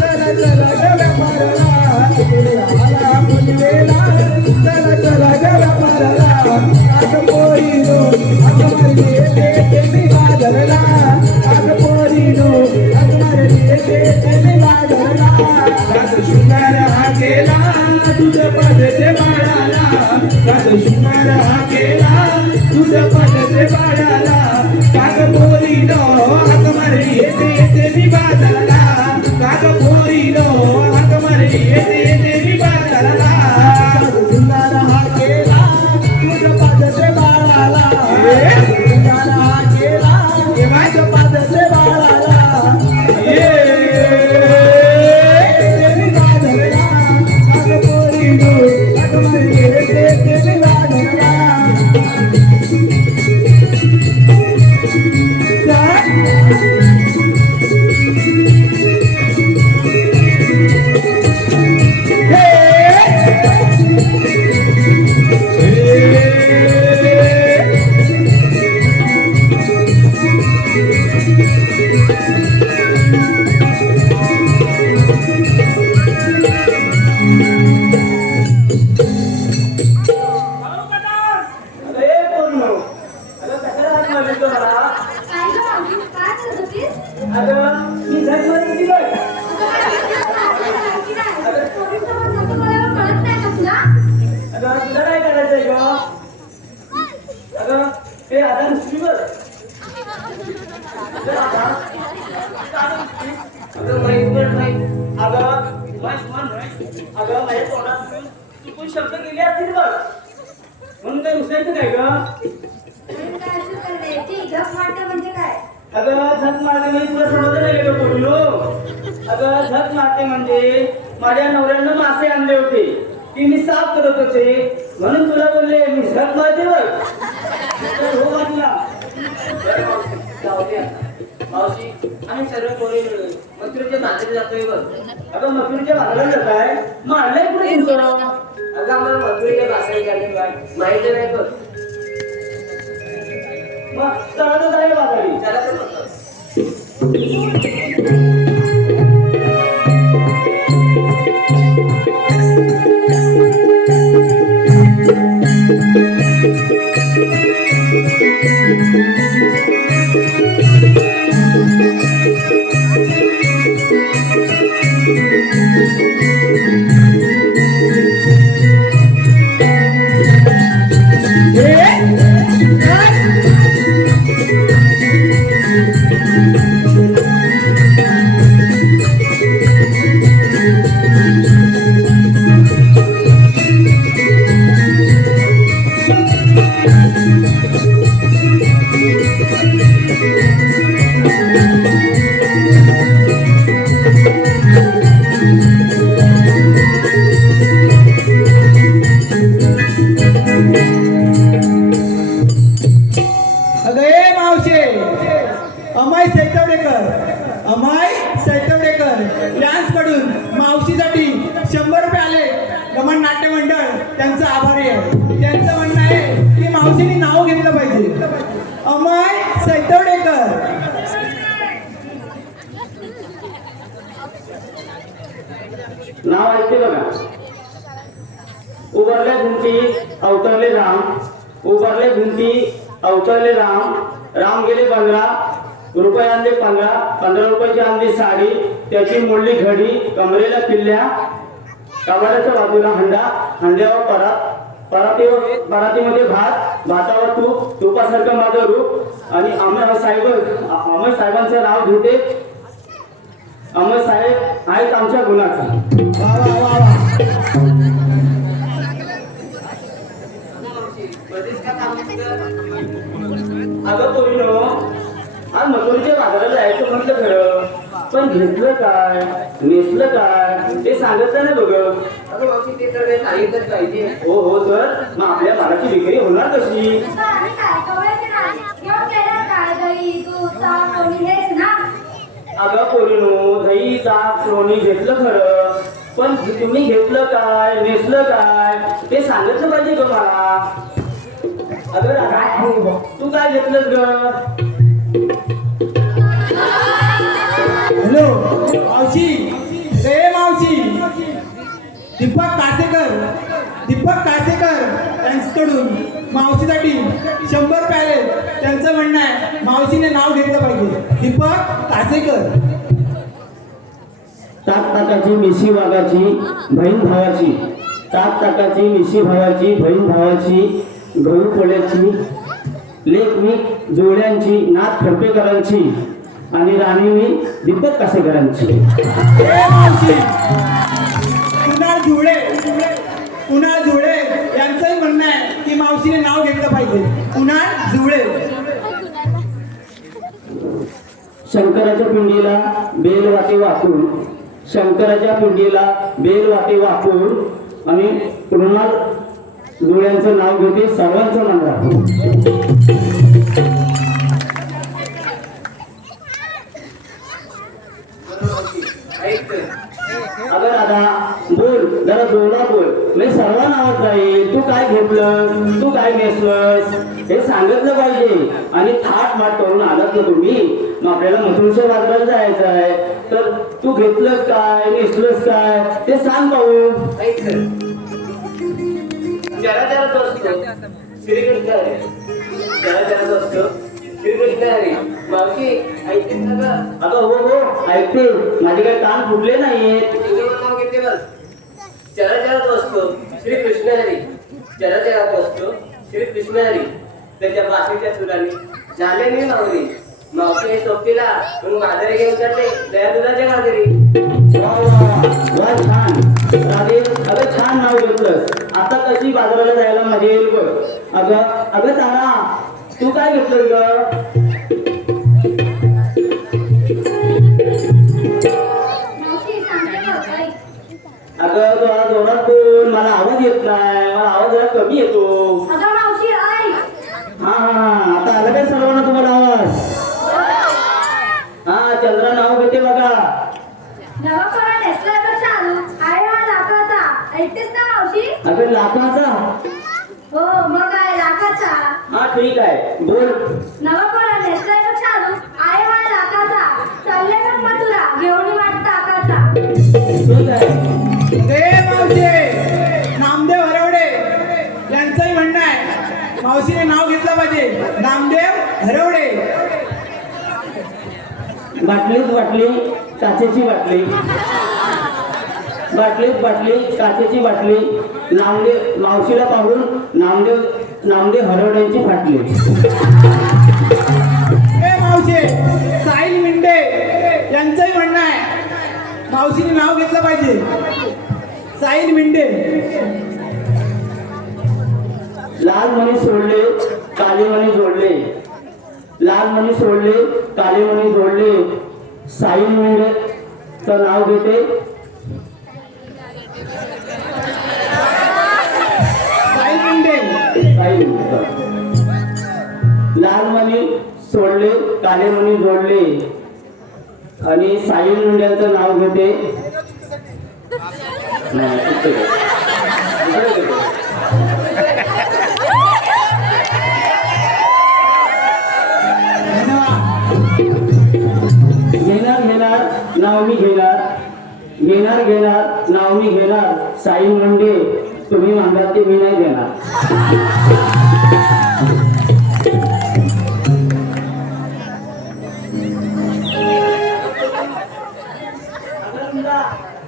चला चला ग व्यापारला. आला पुनवेला, चला चला ग व्यापारला. काग पोरीनो हाक मारली येते मी बाजारला. काग पोरीनो हाक मारली येते मी बाजारला. साज शृंगार हा केला, दूध पाजते बाळाला. साज शृंगार हा केला, दूध पाजते बाळाला. काग पोरीनो हाक मारली येते मी बाजारला. काग पोरीनो हाक मारली येते अगं तुला काय करायचंय ग? अगं ते आता नुसती बघ. अगं माहीत पण नाही. अगं माझ्या तोंडातून चुकून शब्द गेले असतील बघ. म्हणून काय उसायचं काय ग? काय असं करण्याची झक मारते म्हणजे काय? अगं झक मारते म्हणजे तुला समजलं नाही का बोललो? अगं झक मारते म्हणजे माझ्या नवऱ्यानं मासे आणले होते, ती मी साफ करत होते म्हणून तुला बोलले मी झक मारते बघ. तर हो वाटला. जाऊ दे आता. मावशी आम्ही सर्व पोरी मिळून मथुरेच्या बाजारात जातोय बघ. अगं मथुरेच्या बाजारात जाताय? मग आणलंय कुठे तुमचं? अगं आम्हाला मथुरेच्या बाजारात जाणे काय माहिती नाही बघ. मग चला तर जाऊया बाजारी. चला तर म्हणतो. अमाय सैतवडेकर यांच्याकडून मावशीसाठी 100 रुपये आले. रमण नाट्य मंडळ त्यांचं आभारी आहे. त्यांचं म्हणणं आहे की मावशीने नाव घेतलं पाहिजे. अमाय सैतवडेकर. नाव ऐकते बघा. उभारल्या भिंती अवतरले राम, उभारले भिंती अवतरले राम, राम गेले 15 रुपये आणले 15 रुपयाची आणली साडी, त्याची मोडली घडी, कमरेला किल्ल्या, कबाडाच्या बाजूला हंडा, हंड्यावर परातीमध्ये भात, भातावर तूप, तुपासारखं माझं रूप आणि अमर साहेबांचं नाव घेते. अमर साहेब आहेत आमच्या गुणाचा. वा वा वा वा. अगं पोरीनो, आज मथुरेच्या बाजारात जायचं म्हटलं खरं, पण घेतलं काय नेसलं काय ते सांगितलं नाही बघ. अगं मावशी ते तर सांगितलंच पाहिजे. हो हो तर मग आपल्या मालाची विक्री होणार कशी? आणि काय कवळ्याचे ना घेऊन गेला काय दही दूध ताक कोणी हेच ना. अगं पोरीनो, दही ताक लोणी घेतलं खरं, पण तुम्ही घेतलं काय नेसलं काय ते सांगितलं पाहिजे ग मला. अगं राधा, तू काय घेतलंस ग? हॅलो मावशी. रे मावशी. दीपक कासेकर यांच्याकडून मावशीसाठी 100 रुपये आले. त्यांचं म्हणणं आहे मावशीने नाव घेतलं पाहिजे. दीपक कासेकर. 7 टाकाची मिशी वाघाची बहीण भावाची, 7 टाकाची मिशी भावाची बहीण भावाची, गहू पोळ्याची लेख मी जोड्यांची, नाथ खडपेकरांची आणि राणी मी दीपक कासेकरांची. कुणाल जुळे यांचंही म्हणणं आहे की मावशीने नाव घेतलं पाहिजे. कुणाल जुळे. शंकराच्या पिंडीला बेलवाटे वाकून, शंकराच्या पिंडीला बेलवाटे वाकून आणि कुणाल जुळ्यांचं नाव घेते. सर्वांचं नाव राखून. अगं दादा बोल, जरा जोरात बोल, मी सर्वांना आवडत जाईल. तू काय घेतलं, तू काय नेसलंस हे सांगितलं पाहिजे. आणि थाट माट करून आलात ना तुम्ही, मग आपल्याला मथुरेच्या बाजारात जायचं आहे, तर तू घेतलंस काय नेसलंस काय ते सांग पाहू. जरा जरा असतो श्रीकृष्ण हरी, जरा जरा असतो श्रीकृष्ण हरी. मावशी ऐकते का? अगं हो हो ऐकते, माझे काही कान फुटले नाहीयेत. नाव घेते बस. जरा जरा असतो श्रीकृष्ण हरी. चराचरात बसतो श्री कृष्णारी त्याच्या बाशीच्या सुराने झाले मी मावरी मावशी सोबतीला मग माधुरी घेऊन जाते दया दुधाच्या माधुरी. वा छान राधे, अगं छान नाव घेतलंस. आता कशी बाजाराला जायला मजा येईल बघ. अगं तारा, तू काय घेतलं ग? मावशी सांगते का काय? अगं तुला जोरात बोल, मला आवाज येत नाही, मला आवाज जरा कमी येतो. अगं मावशी ऐक. हा आता आलं काय सर्वांना तुम्हाला आवाज? हा चंद्रा नाव घेते बघा. नवा कोणा टेस्लाचा चालू आहे हा लाखाचा. ऐकतेस ना मावशी? अगं लाखाचा? हो मग काय लाखाचा. हा ठीक आहे बोल. नवा कोणा टेस्लाचा चालू आहे हा लाखाचा. चालले मग मथुरा घेऊन वाटतं आकाचा. ठीक आहे. ए मावशी, नामदेव हरवडे यांचंही म्हणणं आहे मावशीने नाव घेतलं पाहिजे, नामदेव हरवडे. बाटलीत बाटली काचेची बाटली, बाटलीत बाटली काचेची बाटली, नामदेव मावशीला पाहून नामदेव हरवड्यांची फाटली. ए मावशी, साहिल मिंडे यांचंही म्हणणं आहे मावशीने नाव घेतलं पाहिजे, साहिल मिंडे. लाल मणी सोडले काले मणी जोडले, लाल मणी सोडले काले मणी जोडले, साईल मिंडेचं नाव घेते. साहिल मिंडे. साईल मिंडे. लाल मणी सोडले काले मणी जोडले आणि साईल मुंड्याचं नाव घेते. नाही, इकडे घे. इकडे घे. घेणार नाव मी घेणार नाव मी घेणार, साई मुंडे तुम्ही म्हणतात ते मी नाही देणार.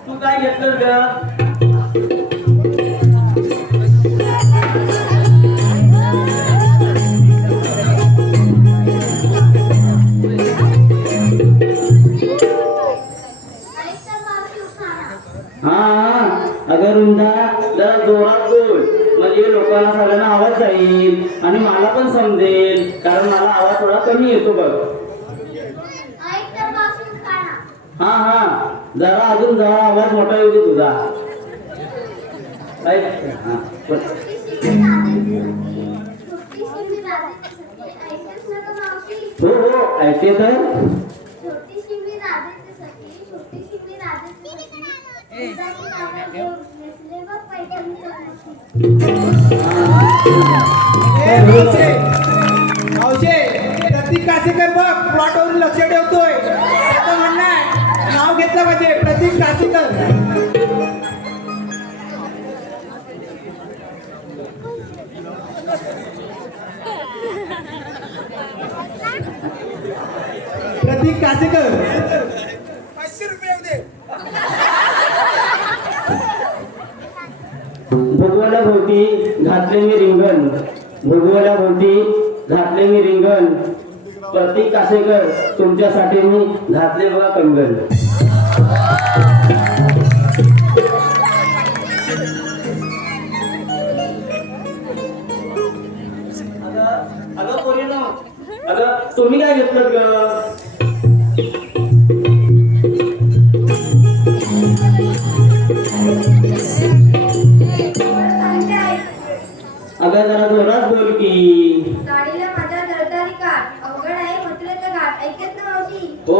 तू काय घेतलं ग? अगं रुंदा जरा जोरात बोल, म्हणजे लोकांना सगळ्यांना आवाज जाईल आणि मला पण समजेल, कारण मला आवाज थोडा कमी येतो बघ. हा जरा अजून जरा आवाज मोठा येतो तुझा. हो ऐकते तर. मावशे, प्रतीक कासेकर बघ प्लॉटवरून लक्ष ठेवतोय, त्याचं म्हणणं आहे नाव घेतलं पाहिजे, प्रतीक कासेकर. प्रतीक कासेकर. भगवाला भोवती घातले मी रिंगण, भगवाला भोवती घातले मी रिंगण, प्रतीक कासेकर तुमच्यासाठी मी घातले बघा कंगण. अगं पोरीनो, अगं तुम्ही काय घेतलं ग? अगं जरा जोरात बोल की. गाडीला माझ्या दरदारी काठ अवघड आहे मथुरेचं घाट. ऐकतेस ना मावशी? हो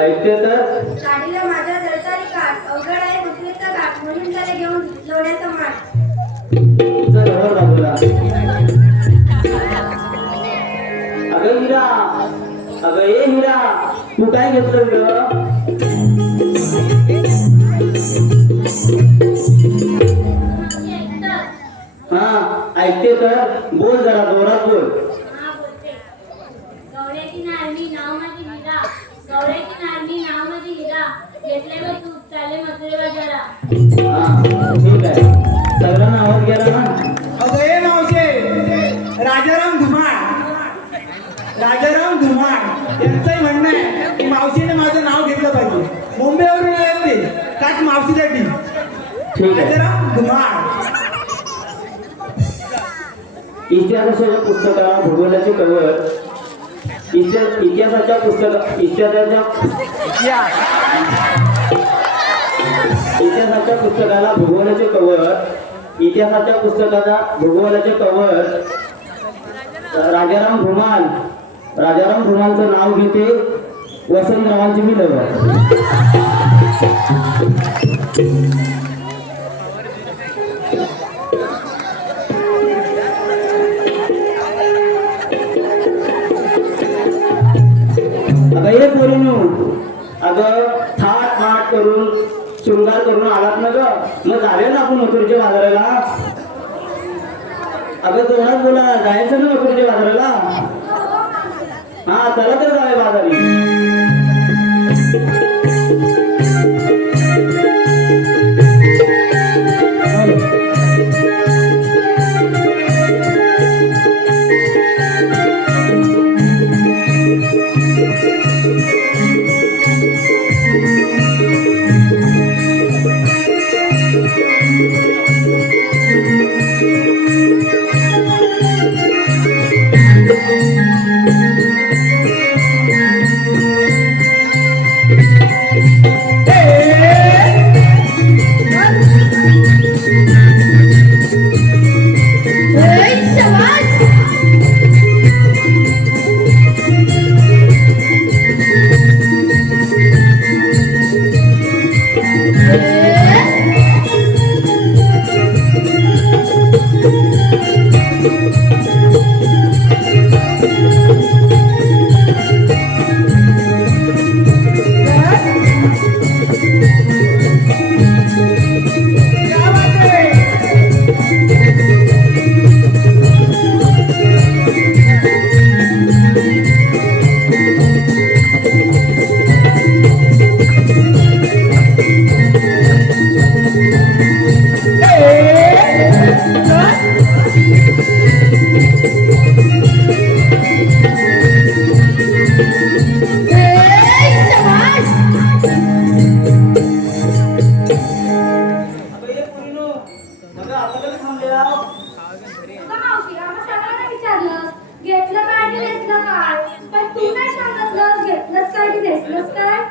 ऐकते तर. गाडीला माझ्या दरदारी काठ अवघड आहे मथुरेचं घाट, म्हणून त्याला घेऊन लोण्याचा माठ. चल हो बाजूला. अगं हिरा, अगं ए हिरा, तू काय घेतलं ग? ऐकते तर, बोल जरा जोरात बोल. हा बोलते. गवळ्याची नारणी नाव माझी हिरा, गवळ्याची नारणी नाव माझी हिरा, घेतले व तू चाले मथुरेला जरा. ठीक आहे, सगळ्यांना आवाज गेला ना? अगं ए त्यांचंही म्हणणं आहे की मावशीने माझं नाव घेतलं पाहिजे. मुंबईवरून आले ते काच मावशीसाठी. ठीक आहे. राजाराम धुमाळ. इतिहासाच्या पुस्तकाला भूगोलाचे कवर इतिहासाच्या पुस्तकाला भूगोलाचे कवर इतिहासाच्या पुस्तकाचा भूगोलाचे कवर राजाराम धुमालचं नाव घेते वसंतरावांची मी लवर. अगं ये पोरीनो, अगं थाट करून शृंगार करून आलात ना ग. मग जाऊया ना आपण मथुरेच्या बाजाराला. अगं जोरात बोला, जायचं ना मथुरेच्या बाजाराला. हा चला तर जाऊया बाजारी.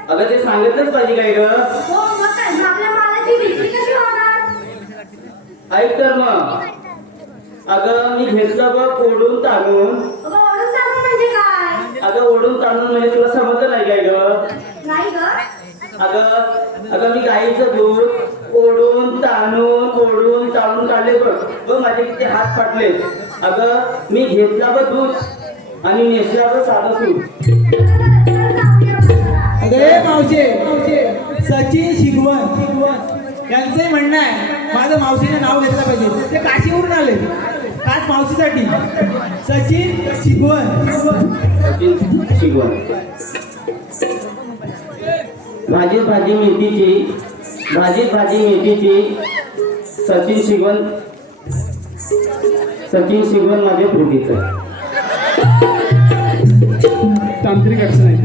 अगं ते सांगितलंच पाहिजे काय ग. ऐक तर मग, अगं मी घेतलं बघ ओढून ताणून. अगं ओढून ताणून म्हणजे तुला समजलं नाही काय ग. अगं मी गाईचं दूध ओढून ताणून काढले बघ माझे किती हात फाटले. अगं मी घेतला बघ दूध आणि नेसला बघ साधं सूट. अरे मावशे सचिन शिगवण यांचंही म्हणणं आहे माझं मावशीने नाव घेतलं पाहिजे. ते काशीवरून आले खास मावशीसाठी. सचिन शिगवण. भाजी मेथीची सचिन शिगवण माझ्या प्रीतीचं. तांत्रिक अडचण आहे.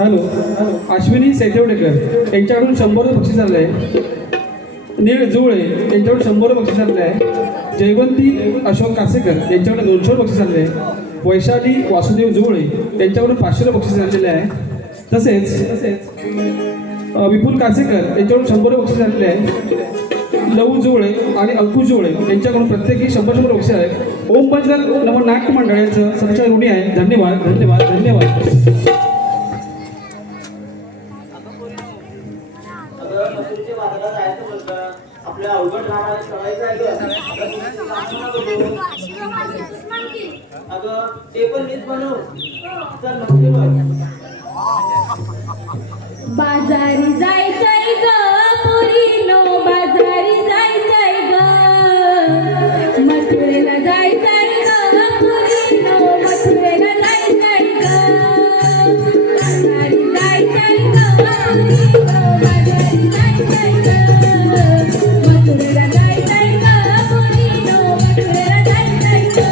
हॅलो अश्विनी सैतेवडेकर यांच्याकडून 100 बक्षीस आले आहे. नीळ जुळे यांच्याकडून 100 बक्षीस आले आहे. जयवंती अशोक कासेकर यांच्याकडे 200 बक्षीस आले आहे. वैशाली वासुदेव जुळे यांच्याकडून 500 बक्षीस आलेले आहे. तसेच विपुल कासेकर यांच्याकडून 100 बक्षीस आलेले आहे. लहू जुळे आणि अंकुश जुळे यांच्याकडून प्रत्येकी 100 बक्षीस आहे. ओम पंचलाल नमन नाट्य मंडळ यांचं सदस्य ऋणी आहे. धन्यवाद धन्यवाद धन्यवाद. तुमच्या बाजारात जायचं म्हणतं आपल्या अवघड रामाला चढायचं आहे अगं ते पण मीच बनव चल नक्की बघ. बाजारी जायचंय ग पोरीनो बाजारी जायचंय ग मथुरेला जायचंय ग पोरीनो मथुरेला जायचंय ग बाजारी जायचंय ग पोरीनो बाजारी जायचंय ग मथुरेला जायचंय ग पोरीनो मथुरेला जायचंय ग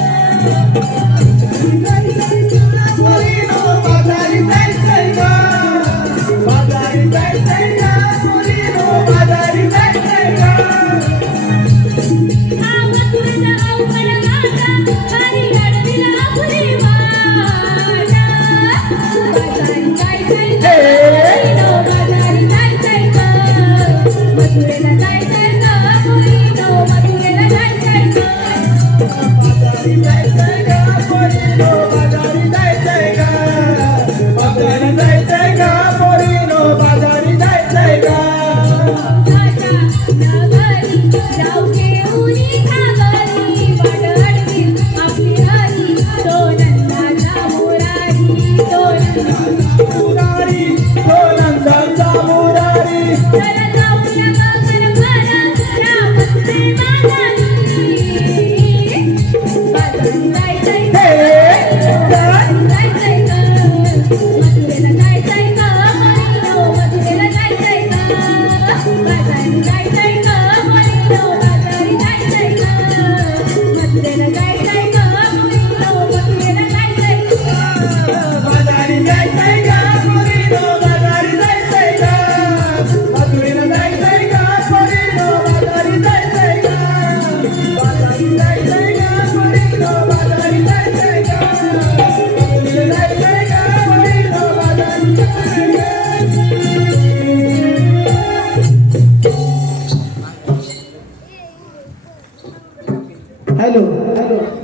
हॅलो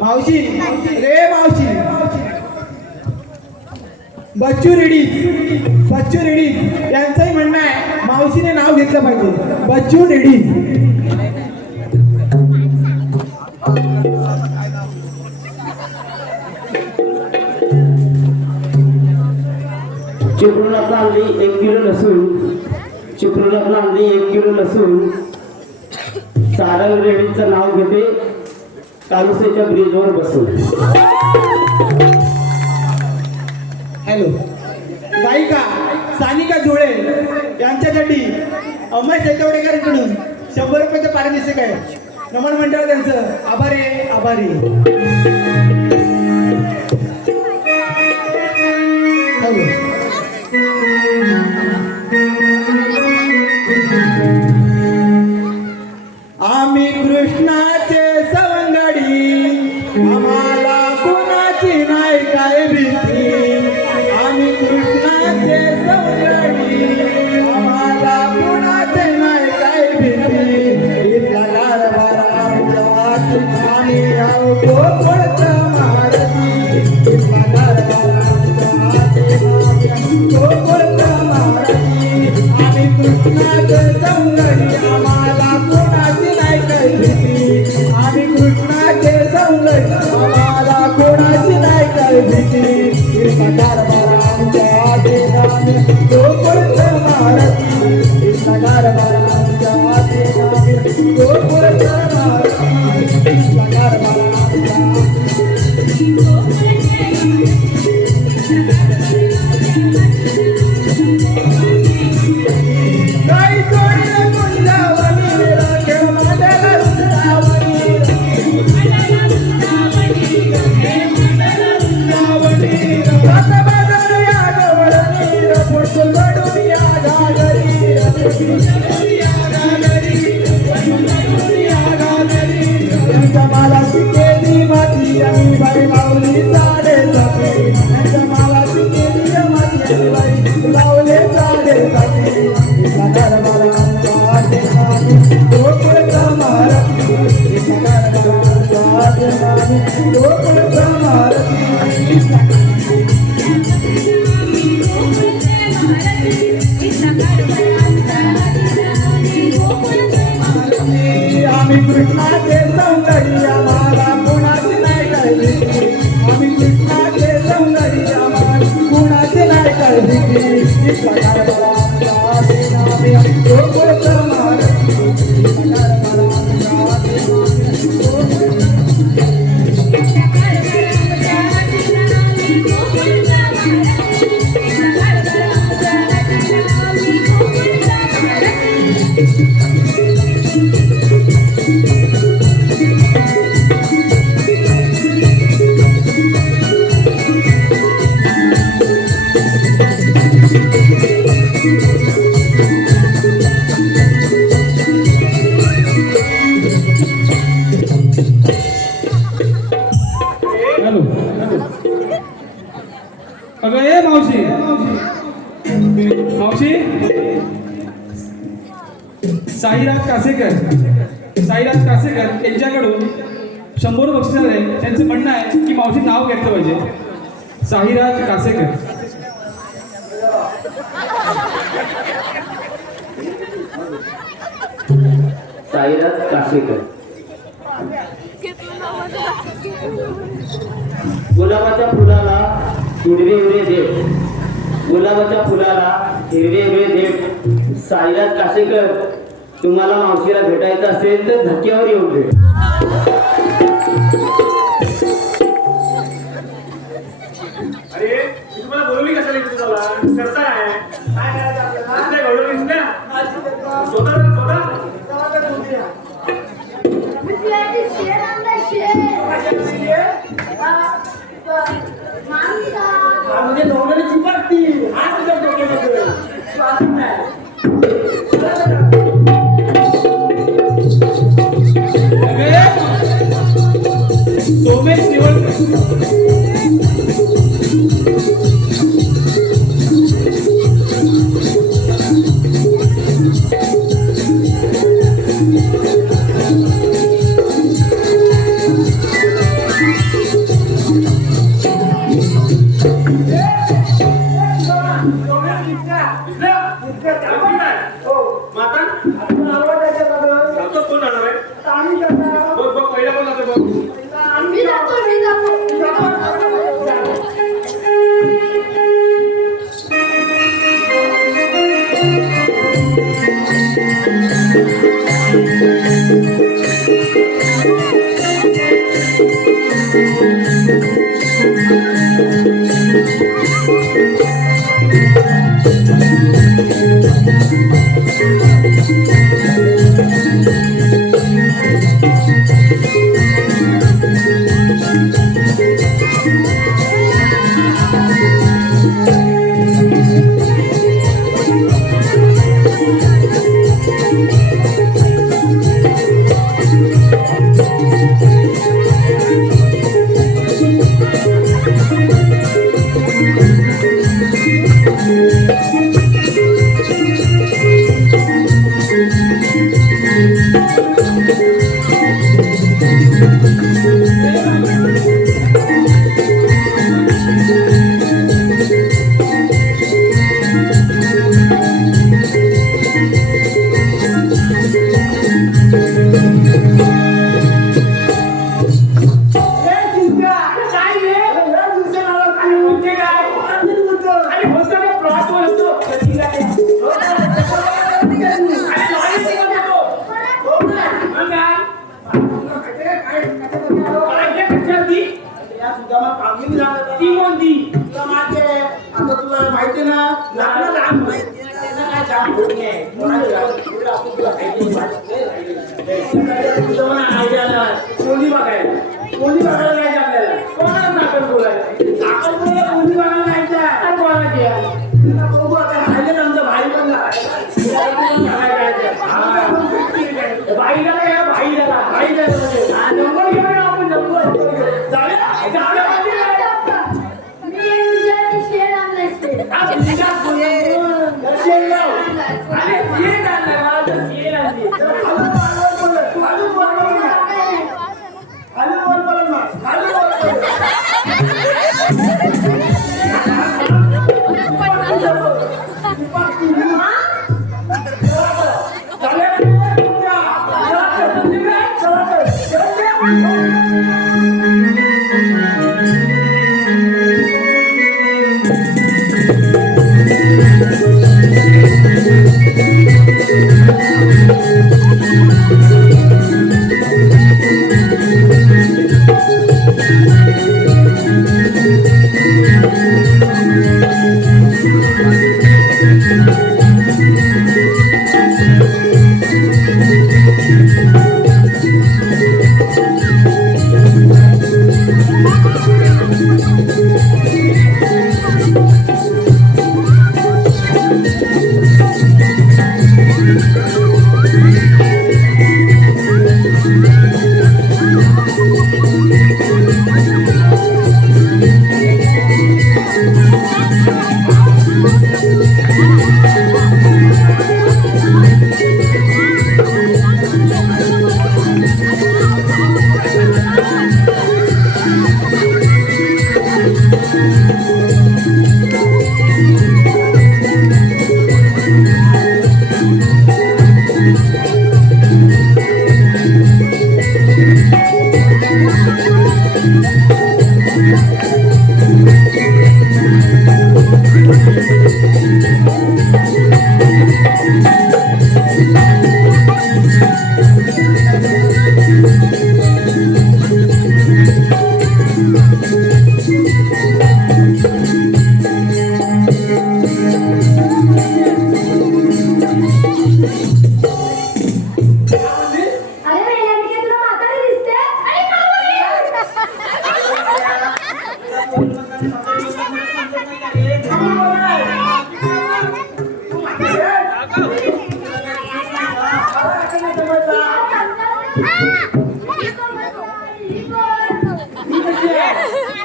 मावशी रे मावशी बच्चू रेडी यांचंही म्हणणं आहे मावशीने नाव घेतलं पाहिजे. बच्चू रेडी. चिपळूणातला आणली 1 किलो लसूण चिपळूणातला आणली 1 किलो लसूण सारंग रेडीचं नाव घेते कालुसेच्या ब्रिजवर बसून. हॅलो गायिका सानिका जोळे यांच्यासाठी अमय सैतवडेकरांकडून 100 रुपयाचं पारितोषिक आहे. नमन मंडळ त्यांचं आभारी आहे. आभारी. हॅलो आम्ही कृष्णाचे सवंगडी आम्हाला कुणाची नाही काय भीती. आम्ही कृष्णाचे सवंगडी आम्हाला कुणाचे नाही काय भीती. इथला कारभार आमच्या हाती आम्ही आहो गोकुळचं महारती. इथला कारभार आमच्या हाती आम्ही गोकुळचं महारती. आम्ही कृष्णाचे सवंगडी आम्हाला कुणाची नाही काय भीती. आम्ही कृष्णाचे सवंगडी आम्हाला कोणाची नाही काय भीती. इथला कारभार आमच्या हाती आम्ही गोकुळचं महारती. इथला कारभार आमच्या हाती आम्ही गोकुळचं महारती. इथला कारभार आमच्या काही सोडलं कुंजावणी खेळ माझ्याला रुंदावणी. बाजार या गवळणी वळसून रडून या घागरी रडून या घागरी रडून या घागरी त्यांच्या मालाची केली माती आणि बाई माऊली साडे सखी त्यांच्या मालाची केली माती आणि बाई लावले साडे सखी गरबाला वाटे माती गोकुळचा महारती गरबाला वाटे माती गोकुळचा महारती आम्ही कृष्णाचे सौंदर्य आम्हाला कुणाचे नाही कळली आम्ही कृष्णाचे सौंदर्य आम्हाला कुणाचे नाही कळली गोकुळचं महाराज हॅलो अगं ए मावशी मावशी साईराज कासेकर यांच्याकडून 100 बक्षीस आले. त्यांचं म्हणणं आहे की मावशी नाव घेतलं पाहिजे. साईराज कासेकर. साईराज कासेकर. गुलाबाच्या फुलाला हिरवे हिरवे देठ गुलाबाच्या फुलाला हिरवे हिरवे देठ साईराज कासेकर. तुम्हाला मावशीला भेटायचं असेल तर धक्क्यावर येऊन भेट. अरे मी तुम्हाला बोलवली कशाला इथे तुला करताय काय करायचं आपल्याला घडवलीस ना स्वतः म्हणजे दोघांनी चिपकती हा तुझ्या डोक्यामध्ये स्वागत नाही. सोमेश निवडकर. ती कोणती तुला माहिती आहे आता तुला माहिती ना लग्न लहान माहिती काय जाम होत नाही कोणी बघायला कोणी बघायला जायचं आपल्याला कोणाला साखर बोलायला साखर बोलायला कोणी बघायला जायचं कोणाची बघू आता राहिले आमचा भाई पण भाईला या भाईला नंबर घेऊया आपण नंबर चालेल मी विजयाची शेण आणलाय शेण.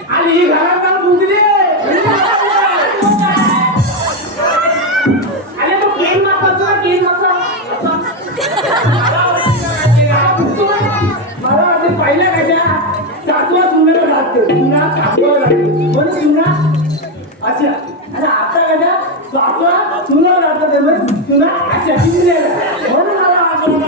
आणि ही घरात जाऊन झोपली. अरे तो गेम मागतो गेम मागतो. मला वाटते पहिल्या कशा सातवा सुनेला लागते सुना सातवा लागते म्हणून सुना अच्छा आणि आता कशा सातवा सुना लागतात सुना अच्छा म्हणून मला आठवण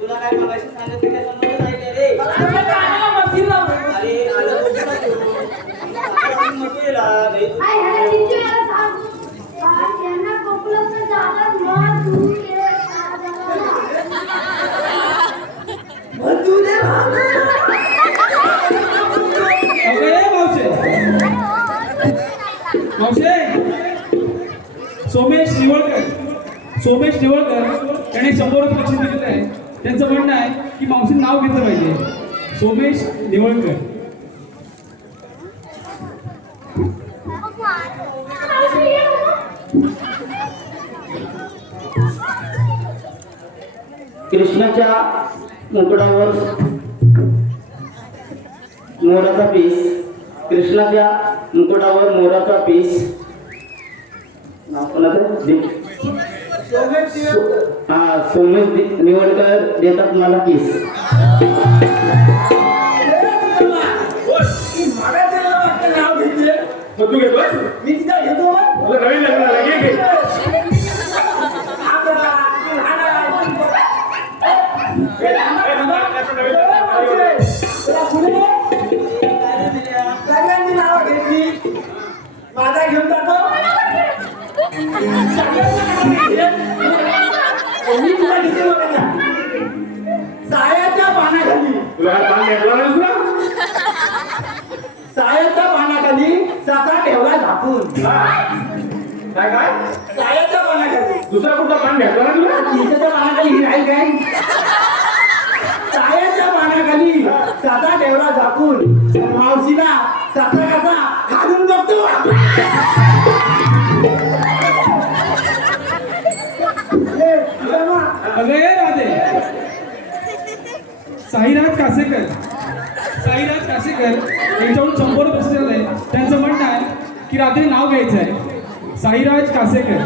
तुला काय मगाशी सांगितलं त्या समोर जायचं रे सोमेश निवळकर यांनी 100 रुपये बक्षीस दिलेलं आहे. त्यांचं म्हणणं आहे की मावशी नाव घेतलं पाहिजे. सोमेश निवळकर. कृष्णाच्या मुकुटावर मोराचा पीस कृष्णाच्या मुकुटावर मोराचा पीस सोमेश निवडकर देतात मला पीस. तू घेतोस? मी तिथं घेतो नवीन लग्न सगळ्यांची नावं घेतली माझा घेऊन जातो मी तुला किती बोलला सायाच्या पानाखाली तुला काय पान घेतला नाही तुला? सायाच्या पानाखाली सासा ठेवला झाकून काय काय सायाच्या पानाखाली दुसरा कुठला पान घेतला ना तुला? तिच्या पानाखाली ही राहील काय सायाच्या पानाखाली सासा ठेवला झाकून मावशीला सासा कसा खालून बघतो अगं ये राधे साईराज कासेकर यांच्याकडून 100 बसलेलं आहे. त्यांचं म्हणणं आहे की रात्री नाव घ्यायचं आहे साईराज कासेकर.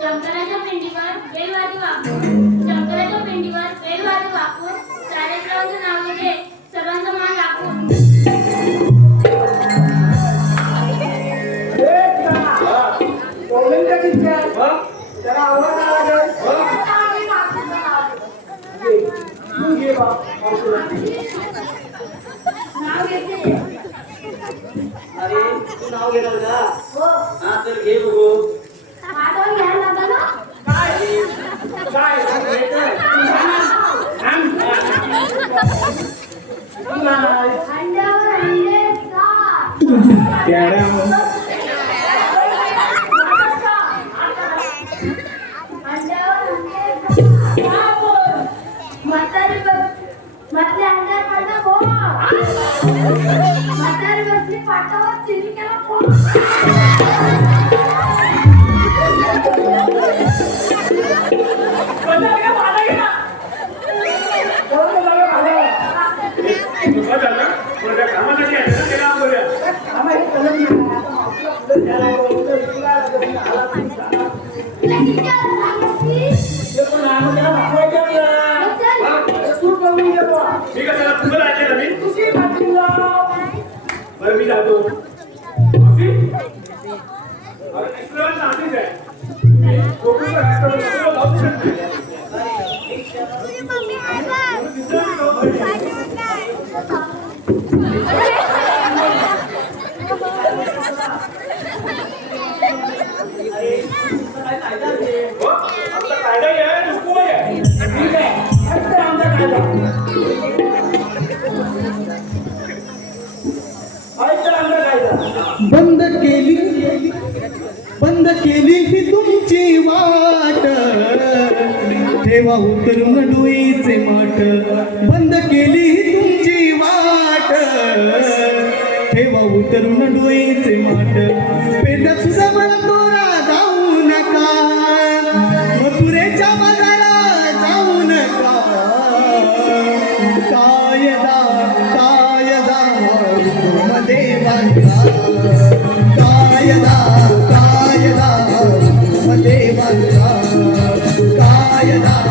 शंकराच्या पिंडीवर बेलवादी वाकून चारेकरांचं नाव घेते सर्वांचं मान राखून. त्याला आवाज आला तू घे बा नाव घेते. अरे तू नाव घेणार का? हो हा तर घे बघू. माझं घ्यायला लागलं ना. काय अंड्यावर अंडे सात. अंड्यावर अंडे सात. म्हातारी म्हटले अंड्यावर पडलं कोण? म्हातारी बसली पाटावर तिने केला कोण? तुला चालला? तुला त्या कामासाठी आहे ना, ते काम करूया. तुला किती वेळा सांगितली? मी कशाला तुला ऐकलं ना मी? बरं मी जातो. मावशी? अरे एक्सप्लोअर नाहीच आहे. मी कोकणचं राष्ट्रपती तुला लावू शकत नाही. हो? आमचा कायदाही आहे, हुकूमही आहे. ठीक आहे फक्त आमचा कायदा ऐकतं आमचा कायदा बंद केली ही तुमची वाट ठेवा उतरून डोईचे माठ. बंद केली ही तुमची वाट ठेवा उतरून डोईचे माठ. पेंड्या सुद्धा मला तोरा जाऊ नका मथुरेच्या बाजारा जाऊ नका. कायदा हुकुम देवांचा. कायदा हुकुम देवांचा. कायदा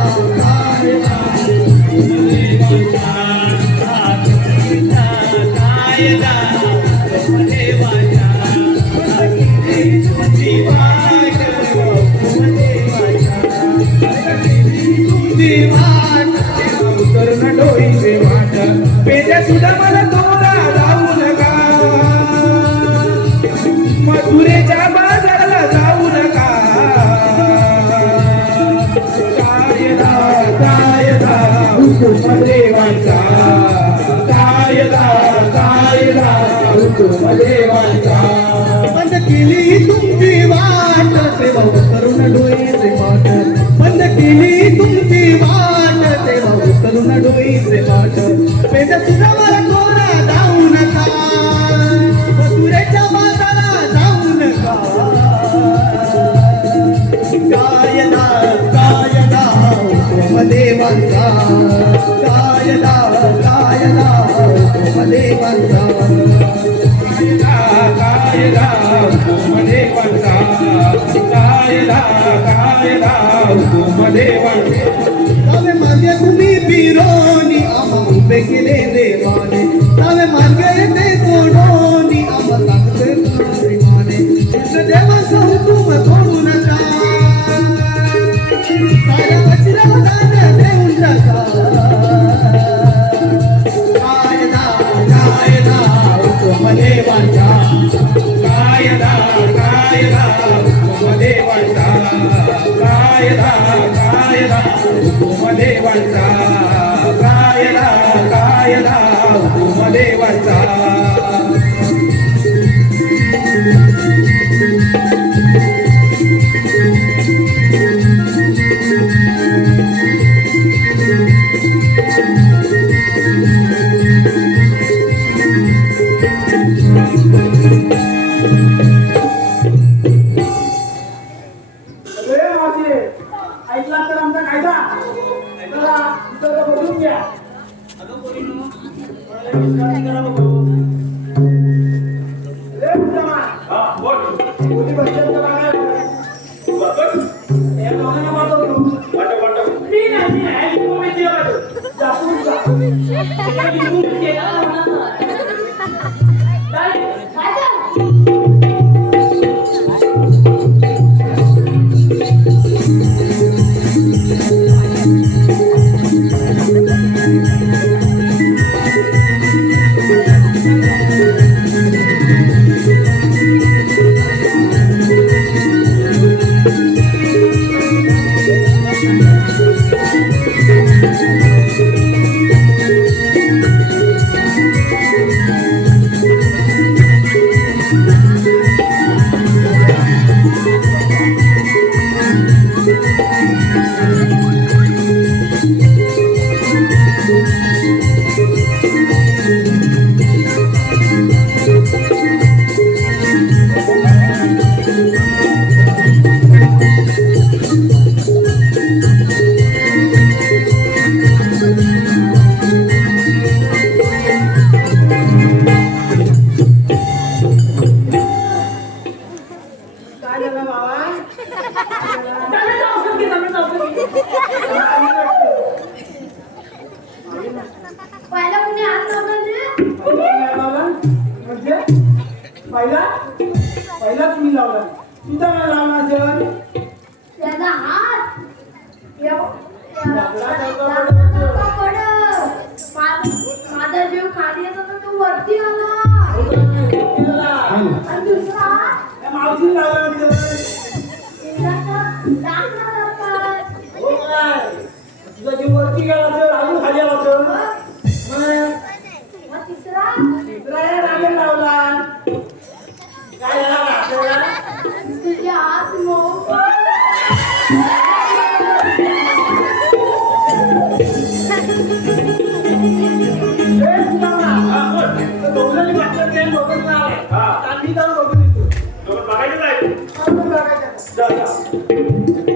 डोईचे वाट. पेट्या सुद्धा मला तोरा जाऊ नका मथुरेच्या बाजाराला जाऊ नका. कायदा हुकुम देवांचा. कायदा हुकुम देवांचा. बंद केली तुमची वाट तेव्हा करून डोईचे वाट. बंद केली तुमची वाट तेव्हा करून डोईचे वाट. पेट्या सुद्धा मला तोरा जाऊ नका मथुरेच्या बाजाराला जाऊ नका. कायदा हुकुम देवांचा. कायदा हुकुम देवांचा. कायदा हुकुम देवांचा. कायदा हुकुम देवांचा. सावे मागे तुम्ही बिरोनी आम्हा उभे केले देवाने सावे मागे ते सोडोनी आम्हा सांगते प्रेमाने कृष्ण देवाचा हुकूम सोडू नका साऱ्या वचनाला दान देऊन टाका कायदा हुकूम देवाचा कायदा हुकूम देवाचा कायदा हुकूम देवाचा कायदा हुकूम देवाचा अरे मावशी, ऐकला तर आमचा कायदा चला तिथं बघून घ्या रे मुद्दामा, हा बोल कोणी बच्चन तर बघायला बस या दोघांना पाठवतो वाटव मी नाही लिंबू मिरची पाठव जापून जा हे लिंबू मिरची आहे ना. काय? काय झालं बाबा? पहिला कुणी हात लावला म्हणजे पहिला तुम्ही लावला तुझा मला लावला असेल त्याचा हात माझा जीव खाली येतो तर तू वरती आला आणि दुसरा हात मावशी लावला टाकणार असतात. हो काय तुझा जीव वरती गेला असेल अजून खाली आला असेल मग तिसरा रागेल लावला काय झाला आपल्याला तुझे हात मऊ दोघांनी वाटलं ते बघत नाही आम्ही जाऊन बघून येतो दोघं बघायचं आहे आपण बघायचं जा जा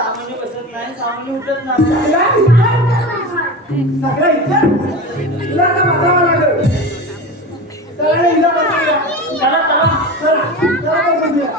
सामान्य उठत नाही सगळं इथं तुला का बसावं लागेल चला हिला बसूया. चला बसूया.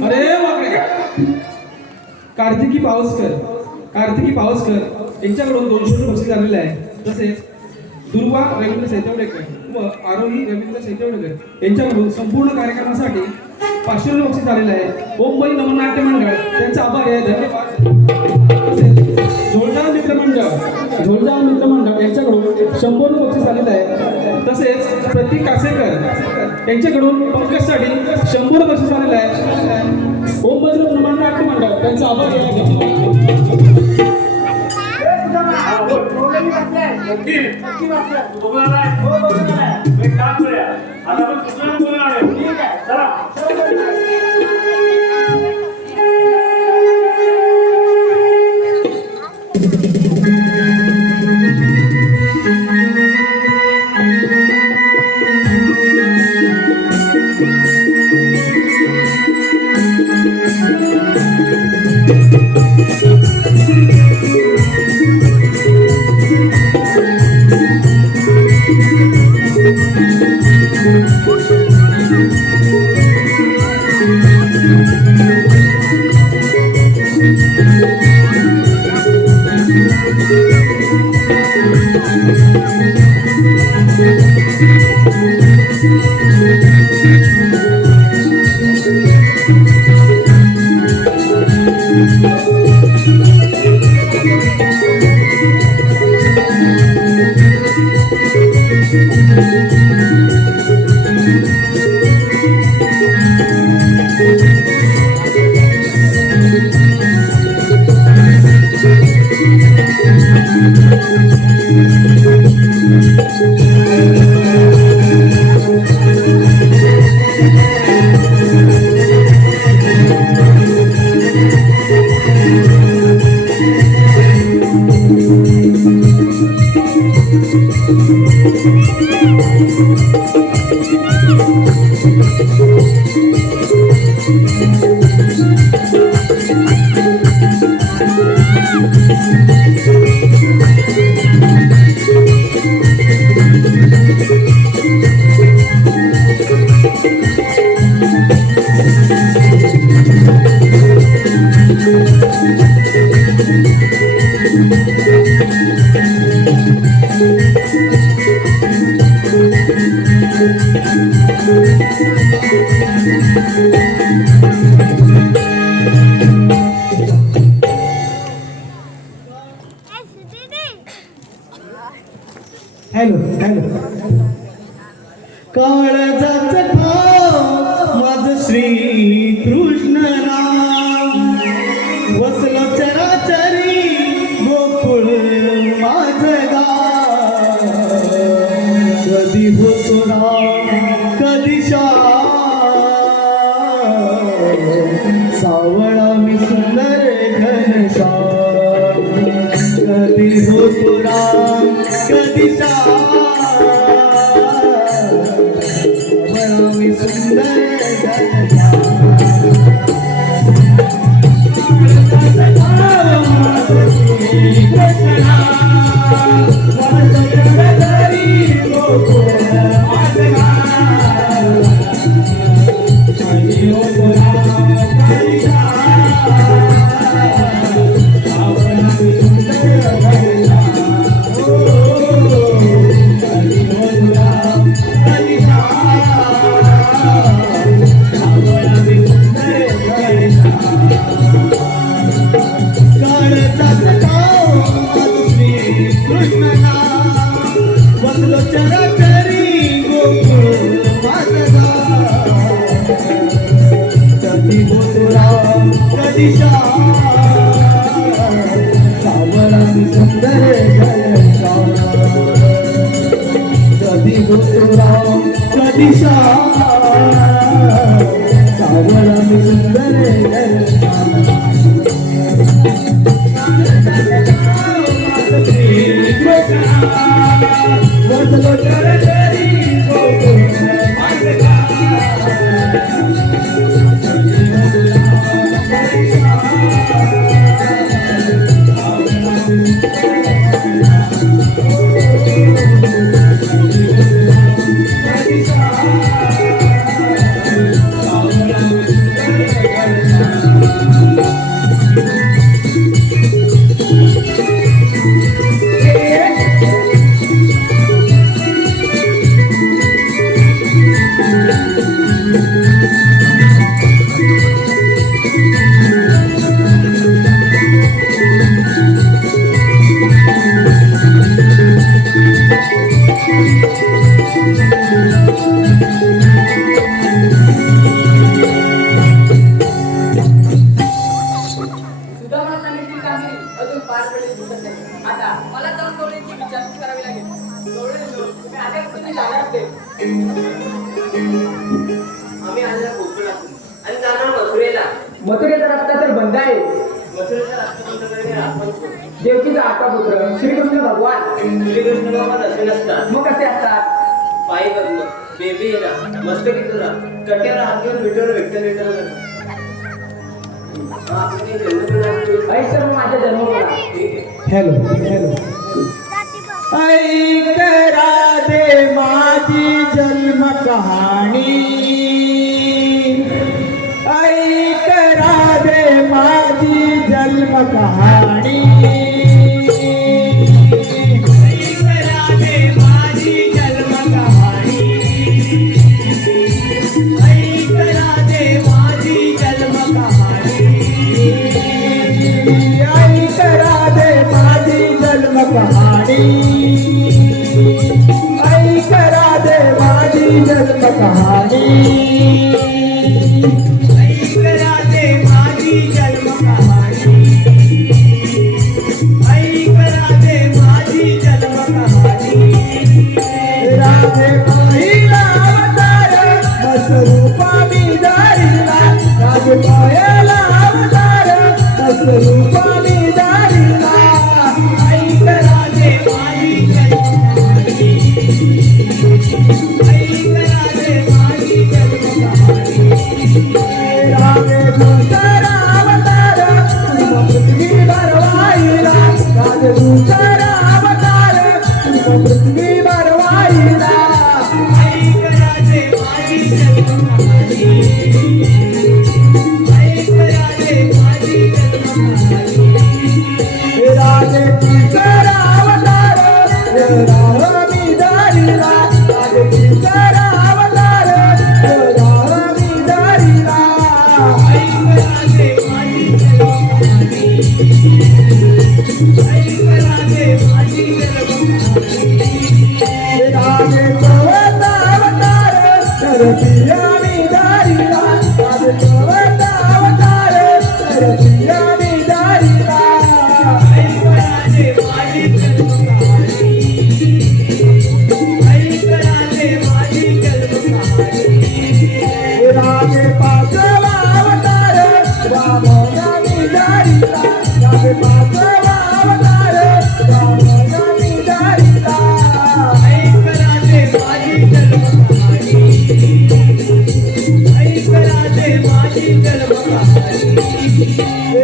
अरे बापरे. कार्तिकी पावसकर यांच्याकडून 200 रुपये बक्षीस आलेले आहे. तसेच दुर्वा रवींद्र सैतवडेकर व आरोही रवींद्र सैतवडेकर यांच्याकडून संपूर्ण कार्यक्रमासाठी 500 रुपये बक्षीस आलेले आहे. मुंबई नवनाट्य मंडळ त्यांचा आभार आहे, धन्यवाद. तसेच झोलदार मित्रमंडळ यांच्याकडून 100 रुपये बक्षीस आलेलं आहे. तसेच प्रतीक कासेकर यांच्याकडून पंकजसाठी 100 रुपये बक्षीस आलेलं आहे. मुंबई नवनाट्य मंडळ त्यांचा आभार आहे. काळजाचं ठाव माझं श्री कृष्ण नाम वसलं चराचरी गोकुळ माझं गाव कधी होतो राम कधी सावळा मी सुंदर घनश्याम कधी होतो राम कधी मी सुंदर कृष्ण नाम बसलो चरचरी गोकुळ माझगा कधी होतो राम कधी श्याम सावरानी सुंदर घनश्याम कधी होतो राम कधी श्याम सावरानी सुंदर घनश्याम बसलो चरचरी गोकुळ माझगा सुदामा सांगितली कामगिरी अजून पार पडली दिसत नाही. आता मला जाऊन गवळीची विचारपूस करावी लागेल. गवळी तुम्ही आल्या तुम्ही जाणार होते. आम्ही आलेला कोकणातून आणि जाणार मथुरेला. मथुरेचा रस्ता तर बंद आहे. मथुरेचा राष्ट्र बंद करणे आपण देवकीचा आठवा पुत्र श्रीकृष्ण भगवान. श्रीकृष्ण भगवान असे नसतात. मग कसे असतात? पायी करणं, बेबी येणं, मस्तकी तुला, कट्याला हात घेऊन विठ्ठल विठ्ठल ऐक तर मग माझ्या जन्मभूमीला. हॅलो हॅलो ऐक राधे माझी जन्म कहाणी ऐक राधे माझी जन्म कहाणी ऐक राधे माझी जन्म कहाणी ऐक राधे माझी जन्म कहाणी ऐक राधे माझी जन्म कहाणी ऐक राधे माझी जन्म कहाणी ऐक राधे माझी जन्म कहाणी ऐक राधे माझी जन्म कहाणी राधे पाहिला अवतार मस्त रूपा मी दारीला राधे पायाला अवतार मस्त रूपा मी दारीला ऐक राधे माझी जन्म कहाणी ऐक राधे माझी जन्म कहाणी राधे दूसरा अवतार तुम पृथ्वी भरवाईला राधे दूसरा अवतार तुम पृथ्वी भरवाईला ऐक राधे माझी जन्म कहाणी ऐक राधे माझी जन्म कहाणी राधे दूसरा अवतार राम मी दारीला राधे दूसरा अवतार राम मी दारीला ऐक राधे माझी जन्म कहाणी ऐक राधे माझी जन्म कहाणी राधे चौथा अवतार रसिया मी दारीला राधे चौथा अवतार रसिया मी दारीला ऐक राधे माझी जन्म कहाणी ऐक राधे माझी जन्म कहाणी राधे पाचवा अवतार वामना मी दारीला राधे पाचवा अवतार वामना मी दारीला ऐक राधे माझी जन्म कहाणी ऐक राधे माझी जन्म कहाणी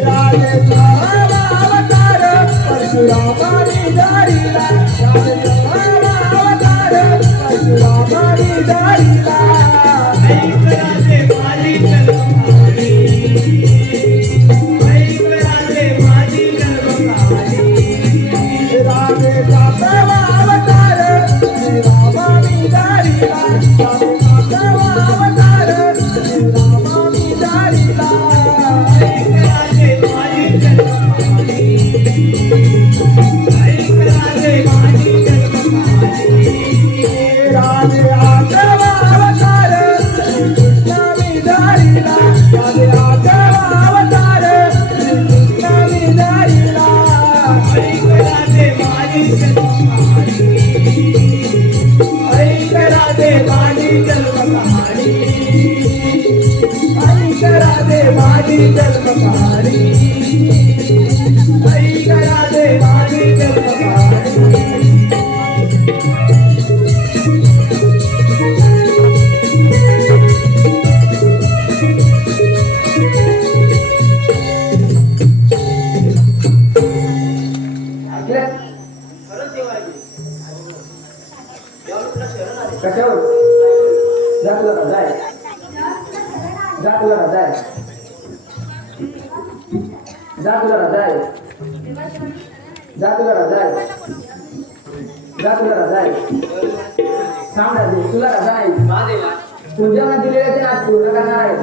राधे सहावा अवतार परशुरामा मी दारीला राधे सहावा अवतार परशुरामा मी दारीला ऐक राधे माझी जन्म कहाणी ऐक राधे माझी जन्म कहाणी राधे सातवा अवतार श्रीरामा मी दारीला राधे सातवा अवतार श्रीरामा मी दारीला ऐक राधे माझी जन्म कहाणी ऐक राधे ऐक राधे माझी जन्म कहाणी ऐक राधे माझी जन्म कहाणी ऐक राधे माझी जन्म कहाणी कशावर जा तुला रजा आहे जा तुला रजा आहे जा तुला रजा आहे जा तुला रजा आहे जा तुला रजा आहे सांग राजे तुला रजा आहे तुझ्या दिलेल्या ते आज पूर्ण करणार आहे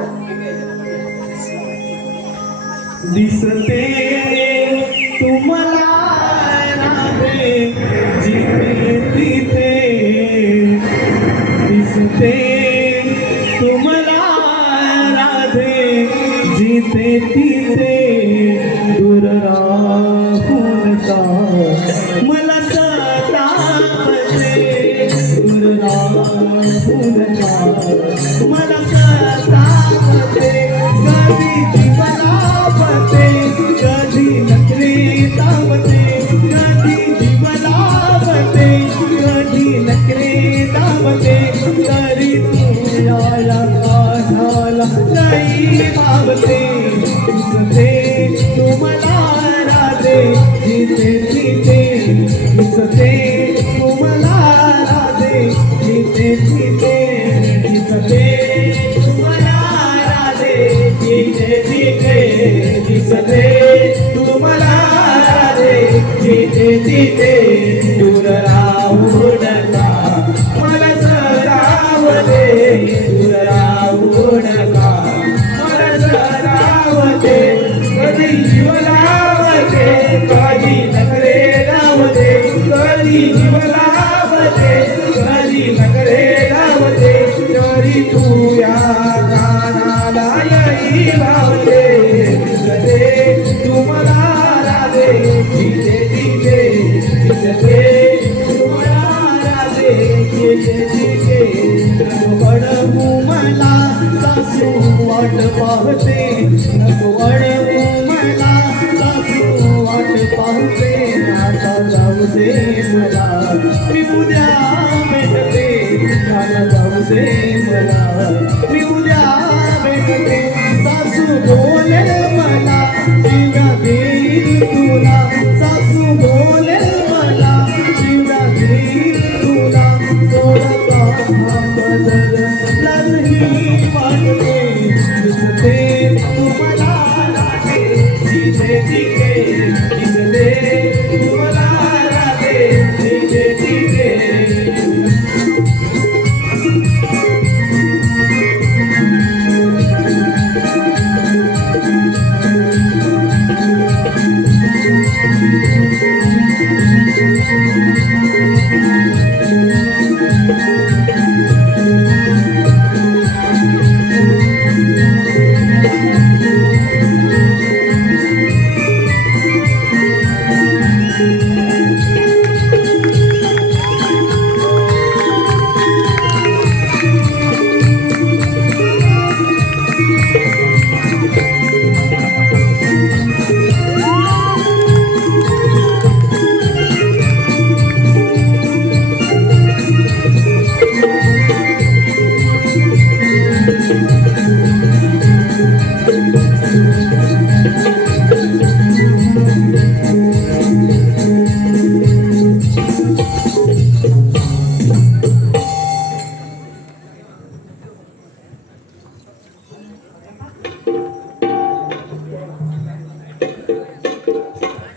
दिसते तुम्हाला राधे जिथे तिथे दिसते तुम्हाला राधे जिथे तिथे दूर राहून का मला सतावते दूर राहून का मला सतावते कधी जीवनावते कधी नखरे तावते कधी जीवनावते कधी नखरे तावते तरी तुझ्या काठाला नाही भावते दिसते तुम्हाला राधे जिथे तिथे दिसते तुम्हाला राधे जिथे तिथे दिसते तुम्हाला राधे जिथे तिथे दिसते तुम्हाला राधे जिथे तिथे दूर राहू नका मला सतावते दूर राहू नका मला सतावते कधी जीवनावते कधी नखरे लावते कधी जीवनावते कधी नखरे लावते तरी तू या कानाला येई भावते दिसते तुम्हाला राधे जिथे तिथे दिसते तुम्हाला राधे जिथे तिथे अडवू मला सासू वाट पाहते नको अडवू मला सासू वाट पाहते आता जाऊ दे मला मी उद्या भेटते आता जाऊ दे मला मी उद्या भेटते सासू बोलेल मला शिव्या देईल तुला सासू बोलेल मला शिव्या देईल तुला थोडा बदल लाजही वाटते दिसते तुम्हाला राधे जिथे तिथे दिसते तुम्हाला राधे जिथे तिथे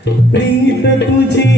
प्रीत तुझी